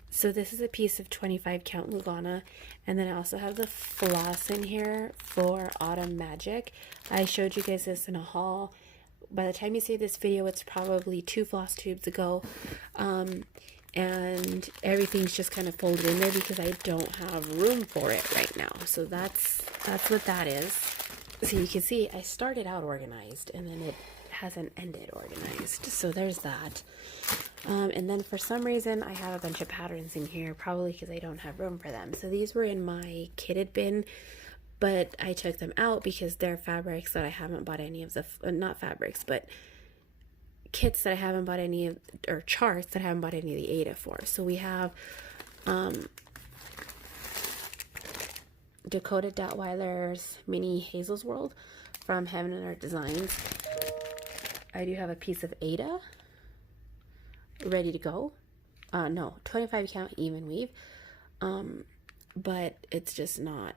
so this is a piece of 25 count Lugana, and then I also have the floss in here for Autumn Magic. I showed you guys this in a haul. By the time you see this video, it's probably 2 floss tubes ago. And everything's just kind of folded in there because I don't have room for it right now. So that's what that is. So you can see I started out organized and then it hasn't ended organized. So there's that. And then for some reason I have a bunch of patterns in here, probably because I don't have room for them. So these were in my kitted bin, but I took them out because they're fabrics that I haven't bought any of the, not fabrics, but kits that I haven't bought any of, or charts that I haven't bought any of the Ada for. So we have Dakota Datweiler's Mini Hazel's World from Heaven and Earth Designs. I do have a piece of Ada ready to go. No, 25 count even weave. But it's just not,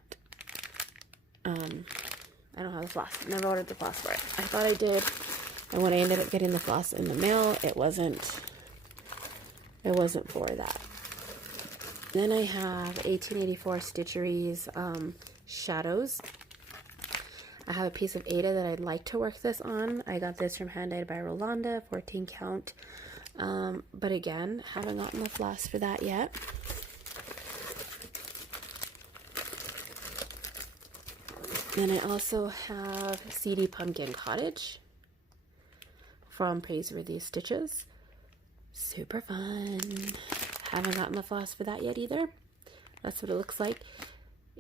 I don't have the floss. Never ordered the floss for it. I thought I did. And when I ended up getting the floss in the mail, it wasn't for that. Then I have 1884 Stitchery's Shadows. I have a piece of Ada that I'd like to work this on. I got this from Hand Dyed by Rolanda, 14 count. But again, haven't gotten the floss for that yet. Then I also have CD Pumpkin Cottage from Praiseworthy Stitches. Super fun. Haven't gotten the floss for that yet either. That's what it looks like.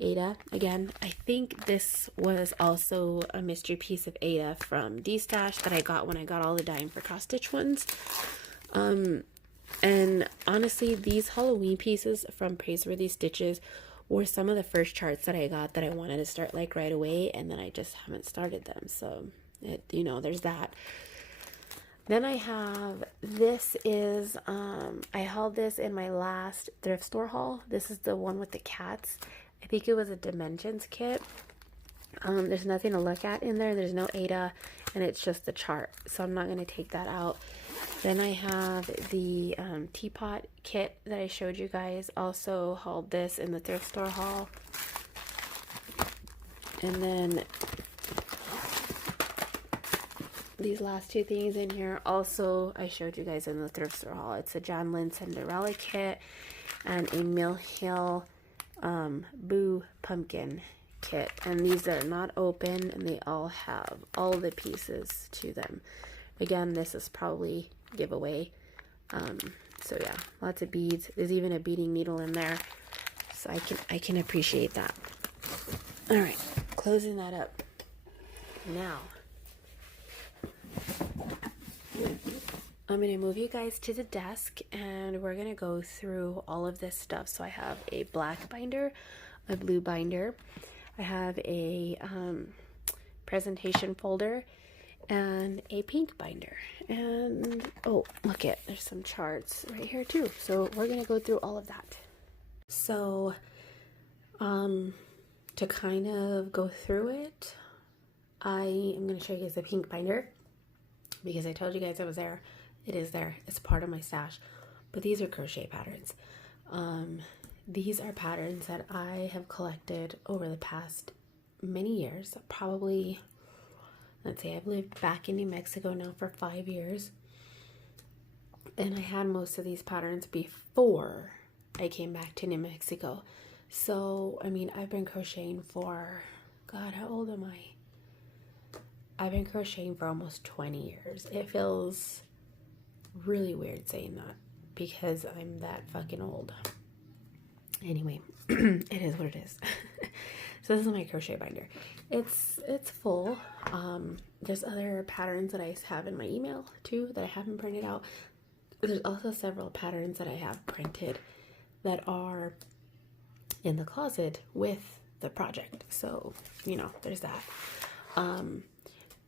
Ada, again, I think this was also a mystery piece of Ada from D-Stash that I got when I got all the Dying for Cross Stitch ones. And honestly, these Halloween pieces from Praiseworthy Stitches were some of the first charts that I got that I wanted to start like right away, and then I just haven't started them. So there's that. Then I have, this is, I hauled this in my last thrift store haul. This is the one with the cats. I think it was a Dimensions kit. There's nothing to look at in there. There's no Ada, and it's just the chart. So I'm not going to take that out. Then I have the teapot kit that I showed you guys. Also hauled this in the thrift store haul. And then these last two things in here also I showed you guys in the thrift store haul. It's a John Lynn Cinderella kit and a Mill Hill Boo Pumpkin kit. And these are not open, and they all have all the pieces to them. Again, this is probably giveaway. So yeah, lots of beads. There's even a beading needle in there, so I can appreciate that. All right, closing that up now. I'm going to move you guys to the desk, and we're going to go through all of this stuff. So I have a black binder, a blue binder, I have a presentation folder, and a pink binder. And oh, look it, there's some charts right here too. So we're going to go through all of that. So to kind of go through it, I am going to show you guys the pink binder, because I told you guys it was there. It is there. It's part of my stash. But these are crochet patterns. These are patterns that I have collected over the past many years. Probably, let's say I've lived back in New Mexico now for 5 years. And I had most of these patterns before I came back to New Mexico. So, I mean, I've been crocheting for, God, how old am I? I've been crocheting for almost 20 years. It feels really weird saying that because I'm that fucking old. Anyway, it is what it is. So this is my crochet binder. It's full. There's other patterns that I have in my email too that I haven't printed out. There's also several patterns that I have printed that are in the closet with the project. So, there's that.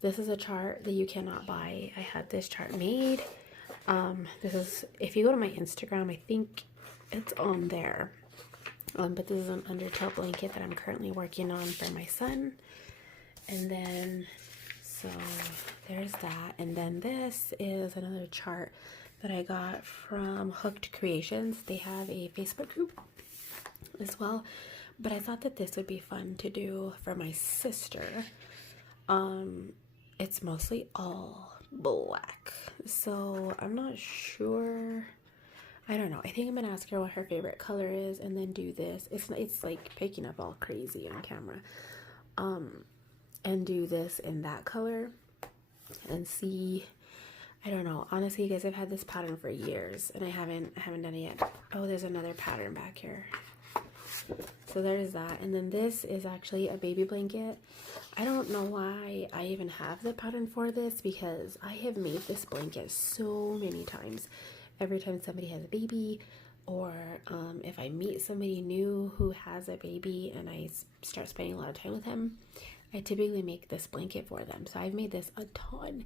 This is a chart that you cannot buy. I had this chart made. This is, if you go to my Instagram, I think it's on there. But this is an undertail blanket that I'm currently working on for my son. And then, so there's that. And then this is another chart that I got from Hooked Creations. They have a Facebook group as well. But I thought that this would be fun to do for my sister. It's mostly all black, so I'm not sure. I don't know. I think I'm gonna ask her what her favorite color is and then do this. It's like picking up all crazy on camera. And do this in that color and see. I don't know. Honestly, you guys, I've had this pattern for years and I haven't done it yet. Oh, there's another pattern back here. So there's that. And then this is actually a baby blanket. I don't know why I even have the pattern for this, because I have made this blanket so many times. Every time somebody has a baby, or if I meet somebody new who has a baby and I start spending a lot of time with him, I typically make this blanket for them. So I've made this a ton.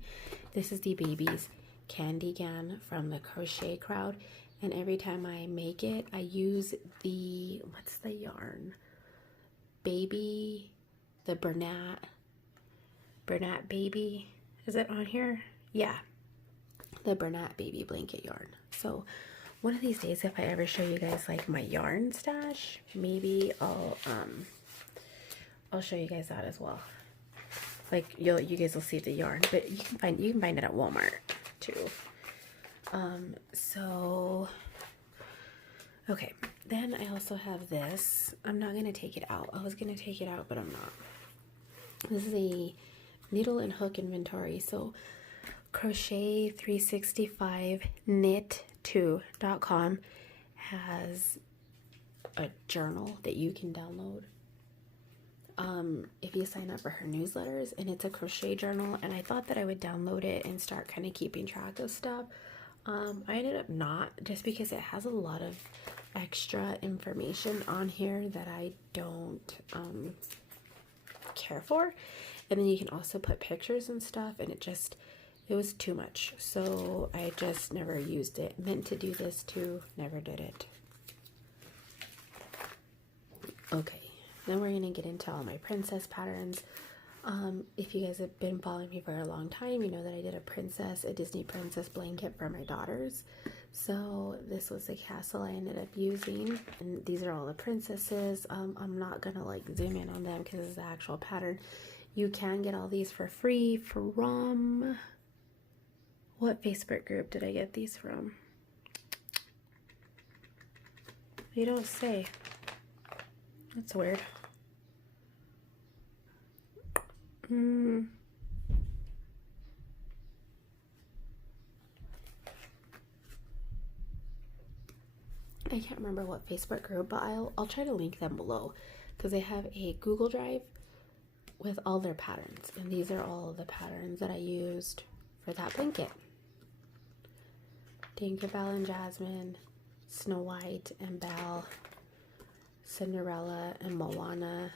This is the baby's candy can from the Crochet Crowd. And every time I make it, I use the, what's the yarn? The Bernat Baby. Is it on here? Yeah. The Bernat Baby blanket yarn. So one of these days, if I ever show you guys like my yarn stash, maybe I'll show you guys that as well. Like you guys will see the yarn, but you can find it at Walmart too. So, okay, then I also have this. I'm not going to take it out. I was going to take it out, but I'm not. This is a needle and hook inventory. So, crochet365knit2.com has a journal that you can download. If you sign up for her newsletters, and it's a crochet journal, and I thought that I would download it and start kind of keeping track of stuff. I ended up not, just because it has a lot of extra information on here that I don't care for. And then you can also put pictures and stuff, and it was too much. So I just never used it. Meant to do this too, never did it. Okay, then we're gonna get into all my princess patterns. If you guys have been following me for a long time, you know that I did a Disney princess blanket for my daughters. So this was the castle I ended up using, and these are all the princesses. I'm not gonna like zoom in on them because this is the actual pattern. You can get all these for free from, what Facebook group did I get these from? You don't say. That's weird. I can't remember what Facebook group, but I'll try to link them below, because they have a Google Drive with all their patterns, and these are all of the patterns that I used for that blanket. Tinkerbell and Jasmine, Snow White and Belle, Cinderella and Moana,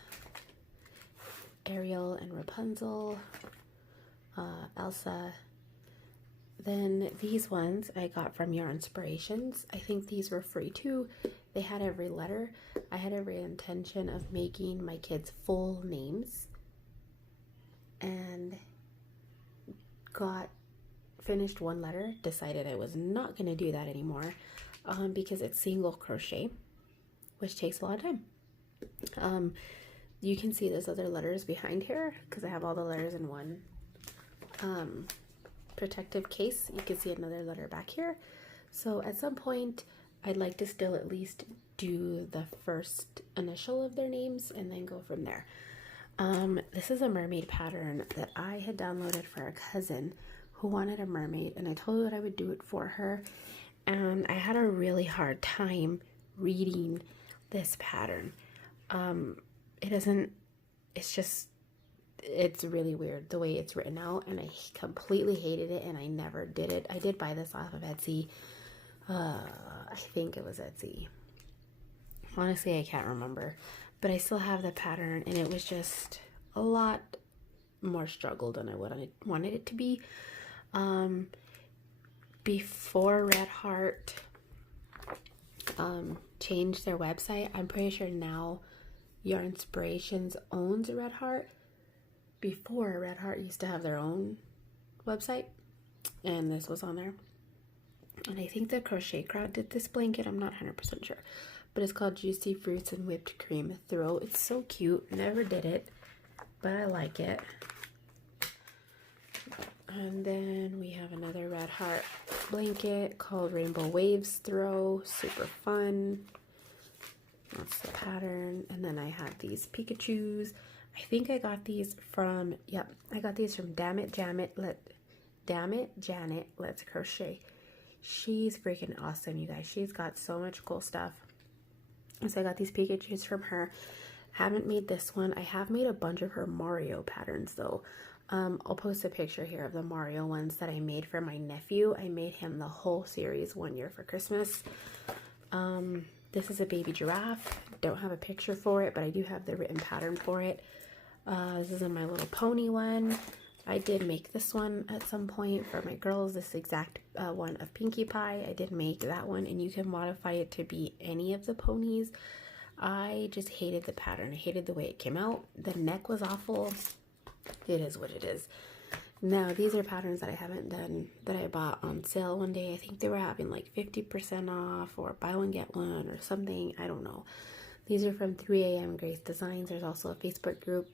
Ariel and Rapunzel, Elsa. Then these ones I got from Your Inspirations. I think these were free too. They had every letter. I had every intention of making my kids' full names, and finished one letter, decided I was not going to do that anymore, because it's single crochet, which takes a lot of time. You can see there's other letters behind here because I have all the letters in one protective case. You can see another letter back here. So at some point I'd like to still at least do the first initial of their names and then go from there. This is a mermaid pattern that I had downloaded for a cousin who wanted a mermaid, and I told her that I would do it for her, and I had a really hard time reading this pattern. It's really weird the way it's written out, and I completely hated it, and I never did it. I did buy this off of Etsy. I think it was Etsy. Honestly, I can't remember, but I still have the pattern, and it was just a lot more struggle than I wanted it to be. Before Red Heart changed their website, I'm pretty sure now Your Inspirations owns Red Heart. Before, Red Heart used to have their own website, and this was on there. And I think the Crochet Crowd did this blanket. I'm not 100% sure, but it's called Juicy Fruits and Whipped Cream Throw. It's so cute. Never did it, but I like it. And then we have another Red Heart blanket called Rainbow Waves Throw. Super fun. That's the pattern. And then I have these Pikachus. I think I got these from, I got these from Damn It Janet, Let's Crochet. She's freaking awesome, you guys. She's got so much cool stuff. So I got these Pikachus from her. Haven't made this one. I have made a bunch of her Mario patterns though. I'll post a picture here of the Mario ones that I made for my nephew. I made him the whole series one year for Christmas. This is a baby giraffe. Don't have a picture for it, but I do have the written pattern for it. This is a My Little Pony one. I did make this one at some point for my girls, this exact one of Pinkie Pie. I did make that one, and you can modify it to be any of the ponies. I just hated the pattern. I hated the way it came out. The neck was awful. It is what it is. Now, these are patterns that I haven't done, that I bought on sale one day. I think they were having like 50% off or buy one get one or something. I don't know. These are from 3 a.m. Grace Designs. There's also a Facebook group.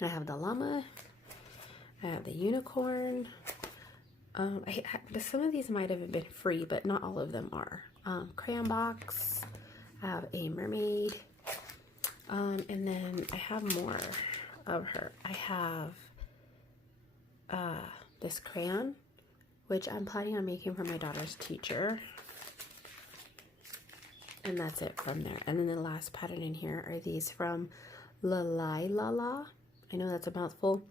I have the llama. I have the unicorn. Some of these might have been free, but not all of them are. Crayon box. I have a mermaid. And then I have more of her. I have this crayon, which I'm planning on making for my daughter's teacher. And that's it from there. And then the last pattern in here are these from La La. I know that's a mouthful.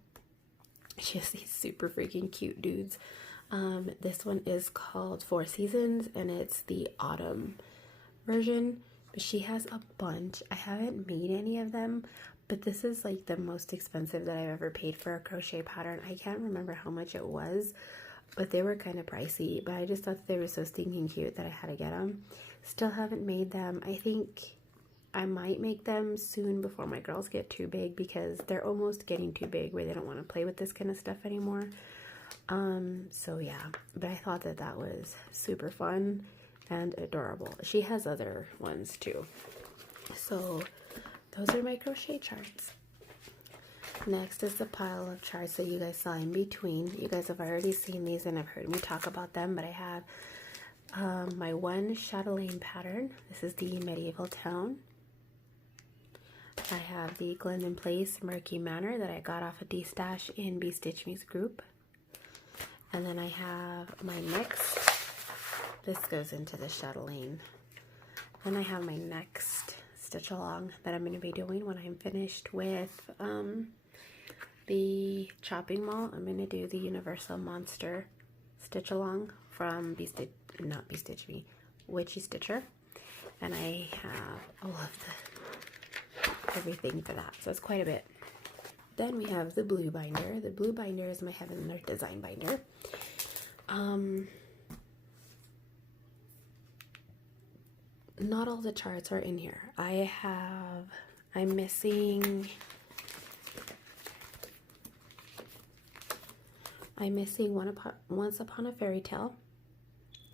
She has these super freaking cute dudes. This one is called Four Seasons, and it's the autumn version, but she has a bunch. I haven't made any of them, but this is like the most expensive that I've ever paid for a crochet pattern. I can't remember how much it was, but they were kind of pricey, but I just thought they were so stinking cute that I had to get them. Still haven't made them. I think I might make them soon before my girls get too big, because they're almost getting too big where they don't want to play with this kind of stuff anymore. So yeah, but I thought that that was super fun and adorable. She has other ones too. So those are my crochet charts. Next is the pile of charts that you guys saw in between. You guys have already seen these and have heard me talk about them, but I have my one chatelaine pattern. This is the medieval town. I have the Glendon Place Murky Manor that I got off of D-Stash in Be Stitch Me's group. And then I have my next, this goes into the chatelaine. Then I have my next stitch along that I'm going to be doing when I'm finished with the chopping mall. I'm going to do the Universal Monster stitch along from Witchy Stitcher. And I have all of everything for that. So it's quite a bit. Then we have the blue binder. The blue binder is my Heaven and Earth design binder. Not all the charts are in here. I'm missing Once Upon a Fairy Tale,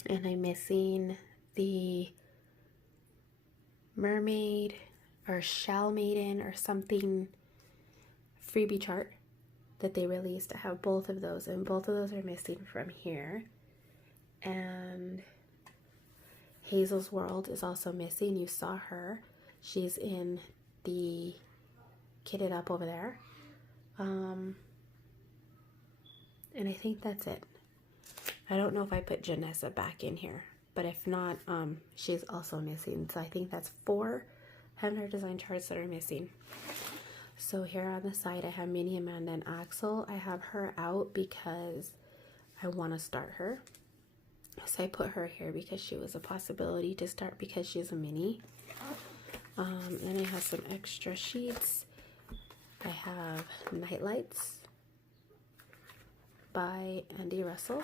and I'm missing the Mermaid or Shell Maiden or something freebie chart that they released. I have both of those, and both of those are missing from here. And Hazel's World is also missing. You saw her. She's in the kitted up over there. And I think that's it. I don't know if I put Janessa back in here, but if not, she's also missing. So I think that's 4 Heaven and Earth design charts that are missing. So here on the side, I have Minnie, Amanda, and Axel. I have her out because I want to start her. So I put her here because she was a possibility to start because she's a mini. Then I have some extra sheets. I have Nightlights by Andy Russell.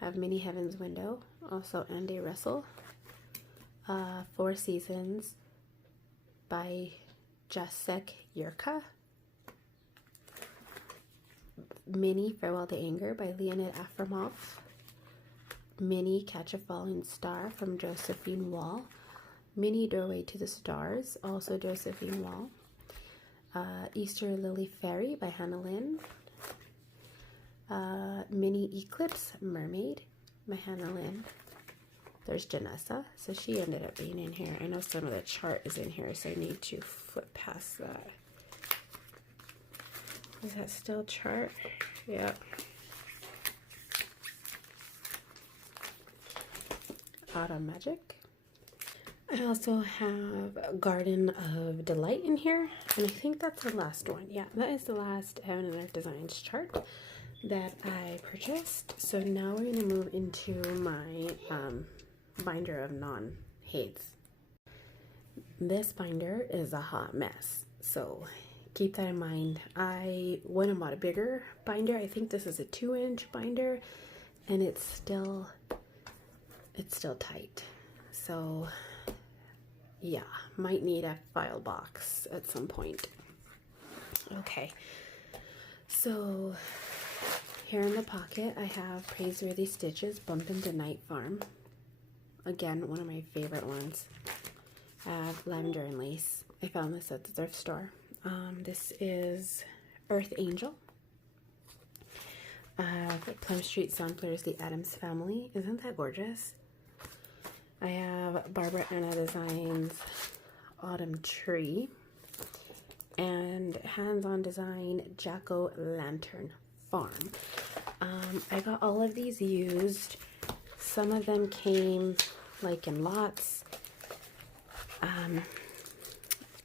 I have Mini Heaven's Window, also Andy Russell. 4 Seasons by Jacek Yurka. Mini Farewell to Anger by Leonid Afromov. Mini Catch a Falling Star from Josephine Wall. Mini Doorway to the Stars, also Josephine Wall. Easter Lily Fairy by Hannah Lynn. Mini Eclipse Mermaid by Hannah Lynn. There's Janessa, so she ended up being in here. I know some of the chart is in here, so I need to flip past that. Is that still chart? Yeah. Autumn Magic. I also have Garden of Delight in here, and I think that's the last one. Yeah, that is the last Heaven and Earth Designs chart that I purchased. So now we're going to move into my binder of non-hates. This binder is a hot mess, so keep that in mind. I went and bought a bigger binder. I think this is a 2-inch binder, and it's still tight. So yeah, might need a file box at some point. Okay, so here in the pocket I have Praiseworthy Stitches Bump into Night Farm. Again, one of my favorite ones. I have Lavender and Lace. I found this at the thrift store. This is Earth Angel. I have Plum Street Samplers, The Addams Family. Isn't that gorgeous? I have Barbara Anna Designs Autumn Tree. And Hands-On Design Jack-O-Lantern Farm. I got all of these used. Some of them came like in lots.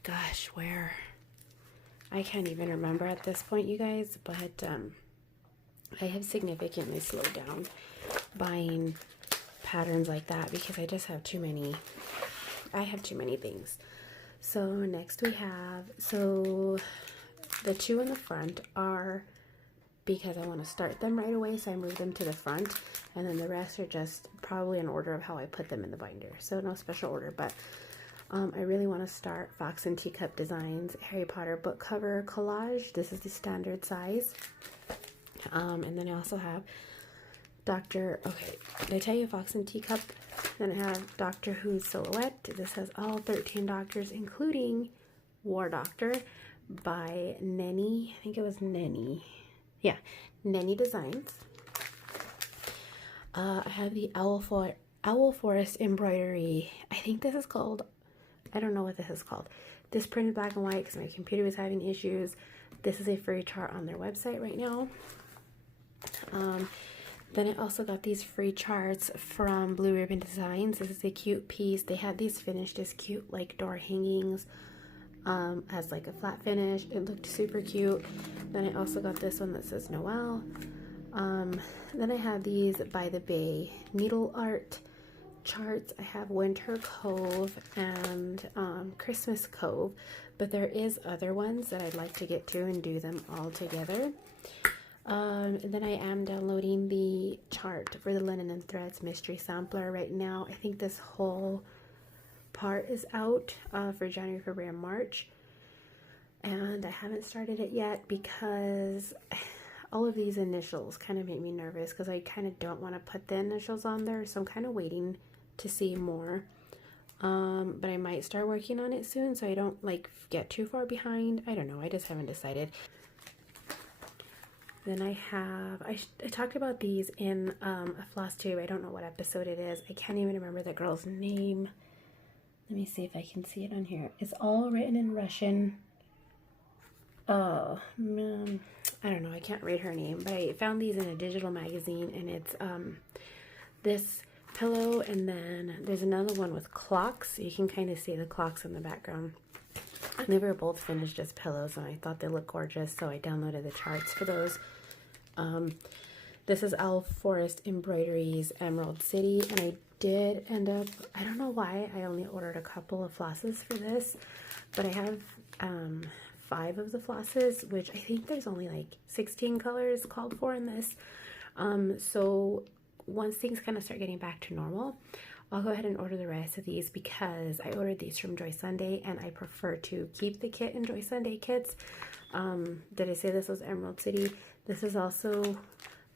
Gosh, where? I can't even remember at this point, you guys, but I have significantly slowed down buying patterns like that because I just have too many. I have too many things. So next we have, so the two in the front are because I want to start them right away, so I move them to the front, and then the rest are just probably in order of how I put them in the binder. So no special order, but I really want to start Fox and Teacup Designs Harry Potter book cover collage. This is the standard size. And then I also have did I tell you Fox and Teacup? Then I have Doctor Who's Silhouette. This has all 13 doctors, including War Doctor by Nenny. I think it was Nenny. Yeah, Nenny Designs. I have the Owl Forest embroidery. I think this is called, I don't know what this is called. This printed black and white because my computer was having issues. This is a free chart on their website right now. Then I also got these free charts from Blue Ribbon Designs. This is a cute piece. They had these finished as cute like door hangings as like a flat finish. It looked super cute. Then I also got this one that says Noel. Then I have these By the Bay needle art charts. I have Winter Cove and Christmas Cove, but there is other ones that I'd like to get to and do them all together. And then I am downloading the chart for the Linen and Threads Mystery Sampler right now. I think this whole part is out for January, February, and March. And I haven't started it yet because all of these initials kind of make me nervous because I kind of don't want to put the initials on there. So I'm kind of waiting to see more. But I might start working on it soon so I don't like get too far behind. I don't know. I just haven't decided. Then I have, I talked about these in a floss tube. I don't know what episode it is. I can't even remember the girl's name. Let me see if I can see it on here. It's all written in Russian. Oh, I don't know. I can't read her name. But I found these in a digital magazine. And it's this pillow. And then there's another one with clocks. You can kind of see the clocks in the background. They were both finished as pillows, and I thought they looked gorgeous, so I downloaded the charts for those. This is Owl Forest Embroideries Emerald City, and I did end up, I don't know why I only ordered a couple of flosses for this, but I have 5 of the flosses, which I think there's only like 16 colors called for in this. So once things kind of start getting back to normal, I'll go ahead and order the rest of these because I ordered these from Joy Sunday and I prefer to keep the kit in Joy Sunday kits. Did I say this was Emerald City? This is also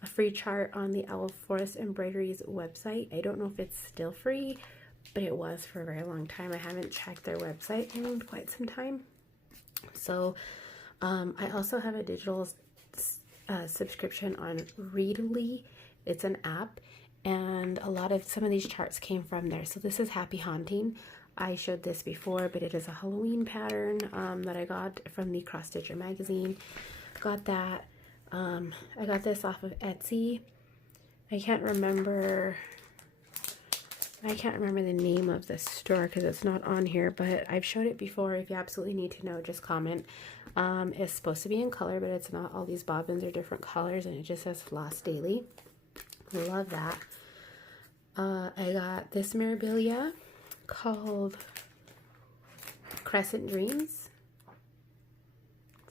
a free chart on the Owl Forest Embroideries website. I don't know if it's still free, but it was for a very long time. I haven't checked their website in quite some time. So I also have a digital subscription on Readly. It's an app. And some of these charts came from there. So this is Happy Haunting. I showed this before, but it is a Halloween pattern that I got from the Cross Stitcher magazine. Got that. I got this off of Etsy. I can't remember the name of the store because it's not on here, but I've showed it before. If you absolutely need to know, just comment. It's supposed to be in color, but it's not. All these bobbins are different colors, and it just says Floss Daily. Love that. I got this memorabilia called Crescent Dreams.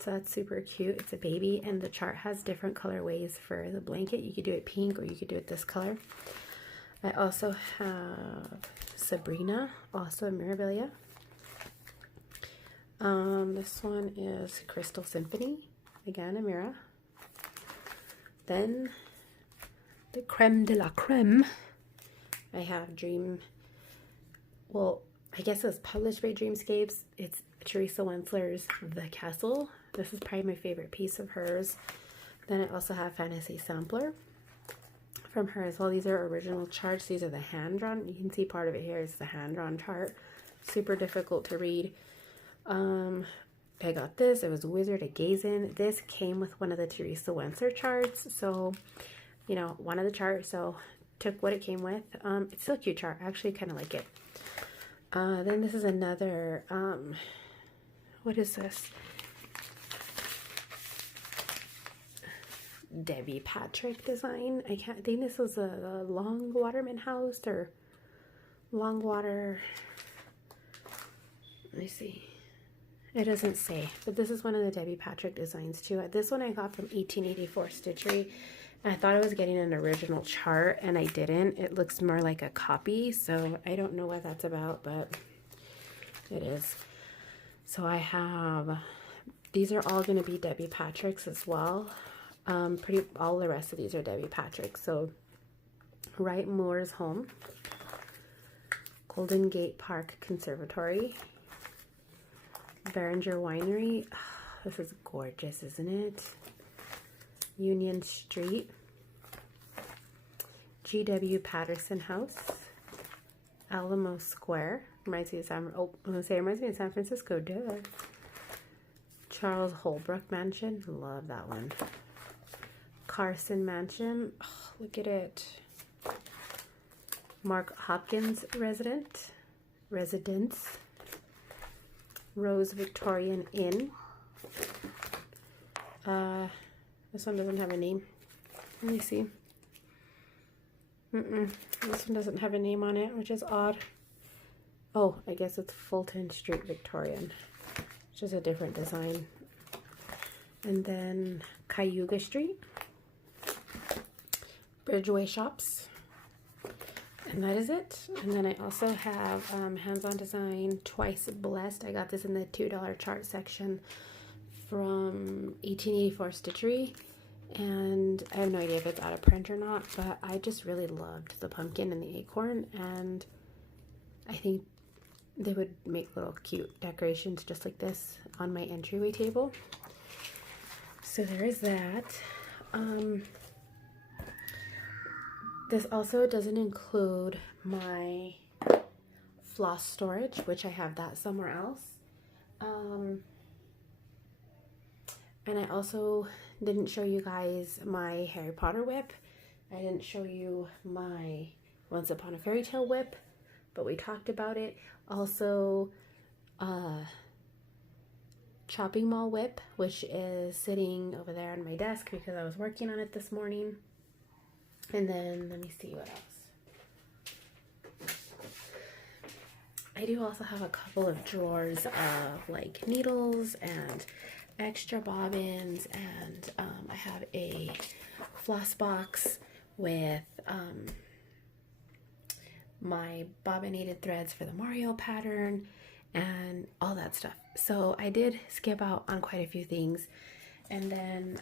So that's super cute. It's a baby, and the chart has different colorways for the blanket. You could do it pink or you could do it this color. I also have Sabrina, also a memorabilia. This one is Crystal Symphony, again a mirror. Then the creme de la creme, I have I guess it was published by Dreamscapes. It's Teresa Wensler's The Castle. This is probably my favorite piece of hers. Then I also have Fantasy Sampler from her as well. These are original charts. These are the hand-drawn. You can see part of it here is the hand-drawn chart. Super difficult to read. I got this. It was Wizard of Gazin. This came with one of the Teresa Wensler charts. So, you know, one of the charts. So, took what it came with. It's still a cute chart. I actually kind of like it. Then this is another, what is this? Debbie Patrick design. I think this was a Long Waterman House or Long Water. Let me see. It doesn't say, but this is one of the Debbie Patrick designs too. This one I got from 1884 Stitchery. And I thought I was getting an original chart, and I didn't. It looks more like a copy, so I don't know what that's about, but it is. So I have, these are all going to be Debbie Patrick's as well. All the rest of these are Debbie Patrick. So Wright Moore's Home, Golden Gate Park Conservatory, Beringer Winery. Oh, this is gorgeous, isn't it? Union Street, G.W. Patterson House, Alamo Square. Reminds me of San Francisco. Duh. Charles Holbrook Mansion. Love that one. Carson Mansion. Oh, look at it. Mark Hopkins Residence. Rose Victorian Inn. This one doesn't have a name. Let me see. This one doesn't have a name on it, which is odd. Oh, I guess it's Fulton Street Victorian, which is a different design. And then Cayuga Street, Bridgeway Shops, and that is it. And then I also have Hands-On Design Twice Blessed. I got this in the $2 chart section from 1884 Stitchery, and I have no idea if it's out of print or not, but I just really loved the pumpkin and the acorn, and I think they would make little cute decorations just like this on my entryway table. So there is that. This also doesn't include my floss storage, which I have that somewhere else. And I also didn't show you guys my Harry Potter whip. I didn't show you my Once Upon a Fairy Tale whip, but we talked about it. Also, chopping mall whip, which is sitting over there on my desk because I was working on it this morning. And then let me see what else. I do also have a couple of drawers of like needles and extra bobbins, and I have a floss box with my bobbinated threads for the Mario pattern and all that stuff. So I did skip out on quite a few things. And then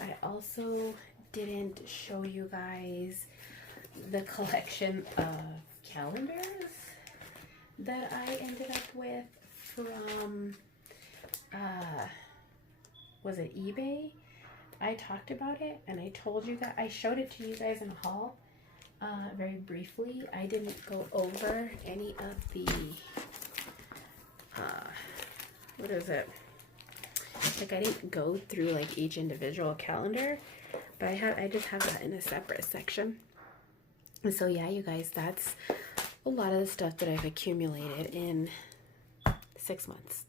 I also didn't show you guys the collection of calendars that I ended up with from was it eBay? I talked about it and I told you guys, I showed it to you guys in a haul very briefly. I didn't go over any of the what is it, like I didn't go through like each individual calendar, but I just have that in a separate section. And so yeah, you guys, that's a lot of the stuff that I've accumulated in 6 months.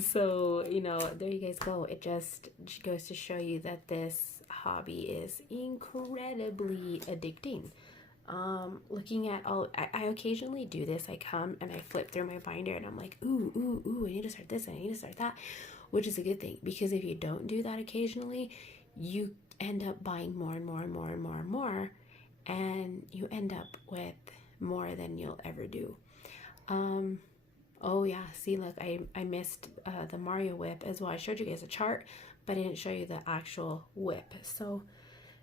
So, you know, there you guys go. It just goes to show you that this hobby is incredibly addicting. Looking at all, I occasionally do this. I come and I flip through my binder and I'm like, ooh, I need to start this and I need to start that, which is a good thing, because if you don't do that occasionally, you end up buying more and more and more and more and more, and you end up with more than you'll ever do. Oh yeah, see, look, I missed the Mario whip as well. I showed you guys a chart, but I didn't show you the actual whip. So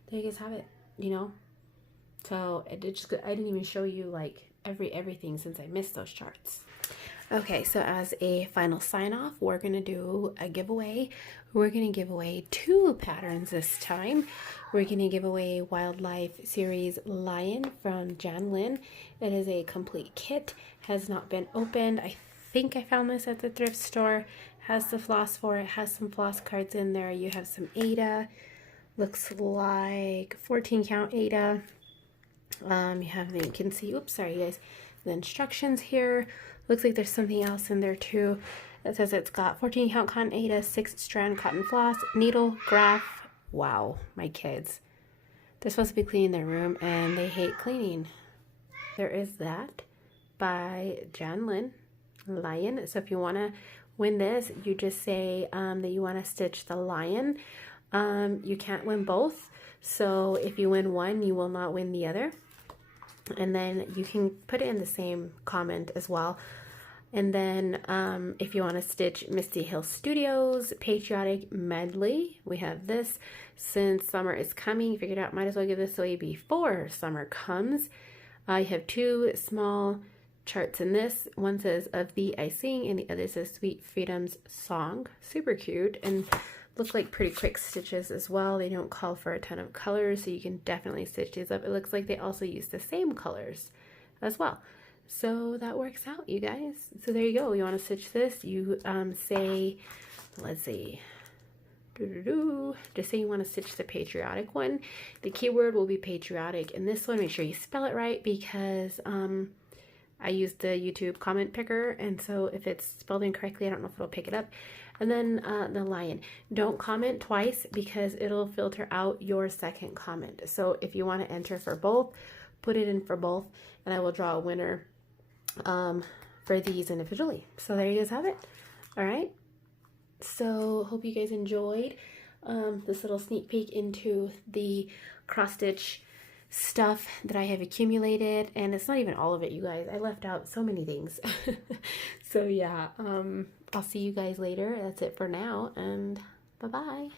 there you guys have it, you know. So I didn't even show you like everything since I missed those charts. Okay, so as a final sign off, we're gonna do a giveaway. We're gonna give away 2 patterns this time. We're gonna give away Wildlife Series Lion from Jan Lynn. It is a complete kit, has not been opened. I think I found this at the thrift store. Has the floss for it, has some floss cards in there. You have some Aida, looks like 14 count Aida. You have the, you can see, oops, sorry guys, the instructions here. Looks like there's something else in there too. It says it's got 14 count cotton Aida, 6 strand cotton floss, needle, graph, Wow, my kids. They're supposed to be cleaning their room and they hate cleaning. There is that by Jan Lion. So if you want to win this, you just say that you want to stitch the lion. You can't win both. So if you win one, you will not win the other. And then you can put it in the same comment as well. And then if you want to stitch Misty Hill Studios Patriotic Medley, we have this. Since summer is coming, figured out might as well give this away before summer comes. I have two small charts in this. One says Of Thee I Sing and the other says Sweet Freedom's Song. Super cute and look like pretty quick stitches as well. They don't call for a ton of colors, so you can definitely stitch these up. It looks like they also use the same colors as well. So that works out, you guys. So there you go. You want to stitch this, you say, let's see, just say you want to stitch the patriotic one. The keyword will be patriotic. And this one, make sure you spell it right, because I used the YouTube comment picker, and so if it's spelled incorrectly, I don't know if it'll pick it up. And then the lion. Don't comment twice because it'll filter out your second comment. So if you want to enter for both, put it in for both, and I will draw a winner for these individually. So there you guys have it. All right. So hope you guys enjoyed this little sneak peek into the cross stitch stuff that I have accumulated, and it's not even all of it, you guys. I left out so many things. So yeah, I'll see you guys later. That's it for now, and bye-bye.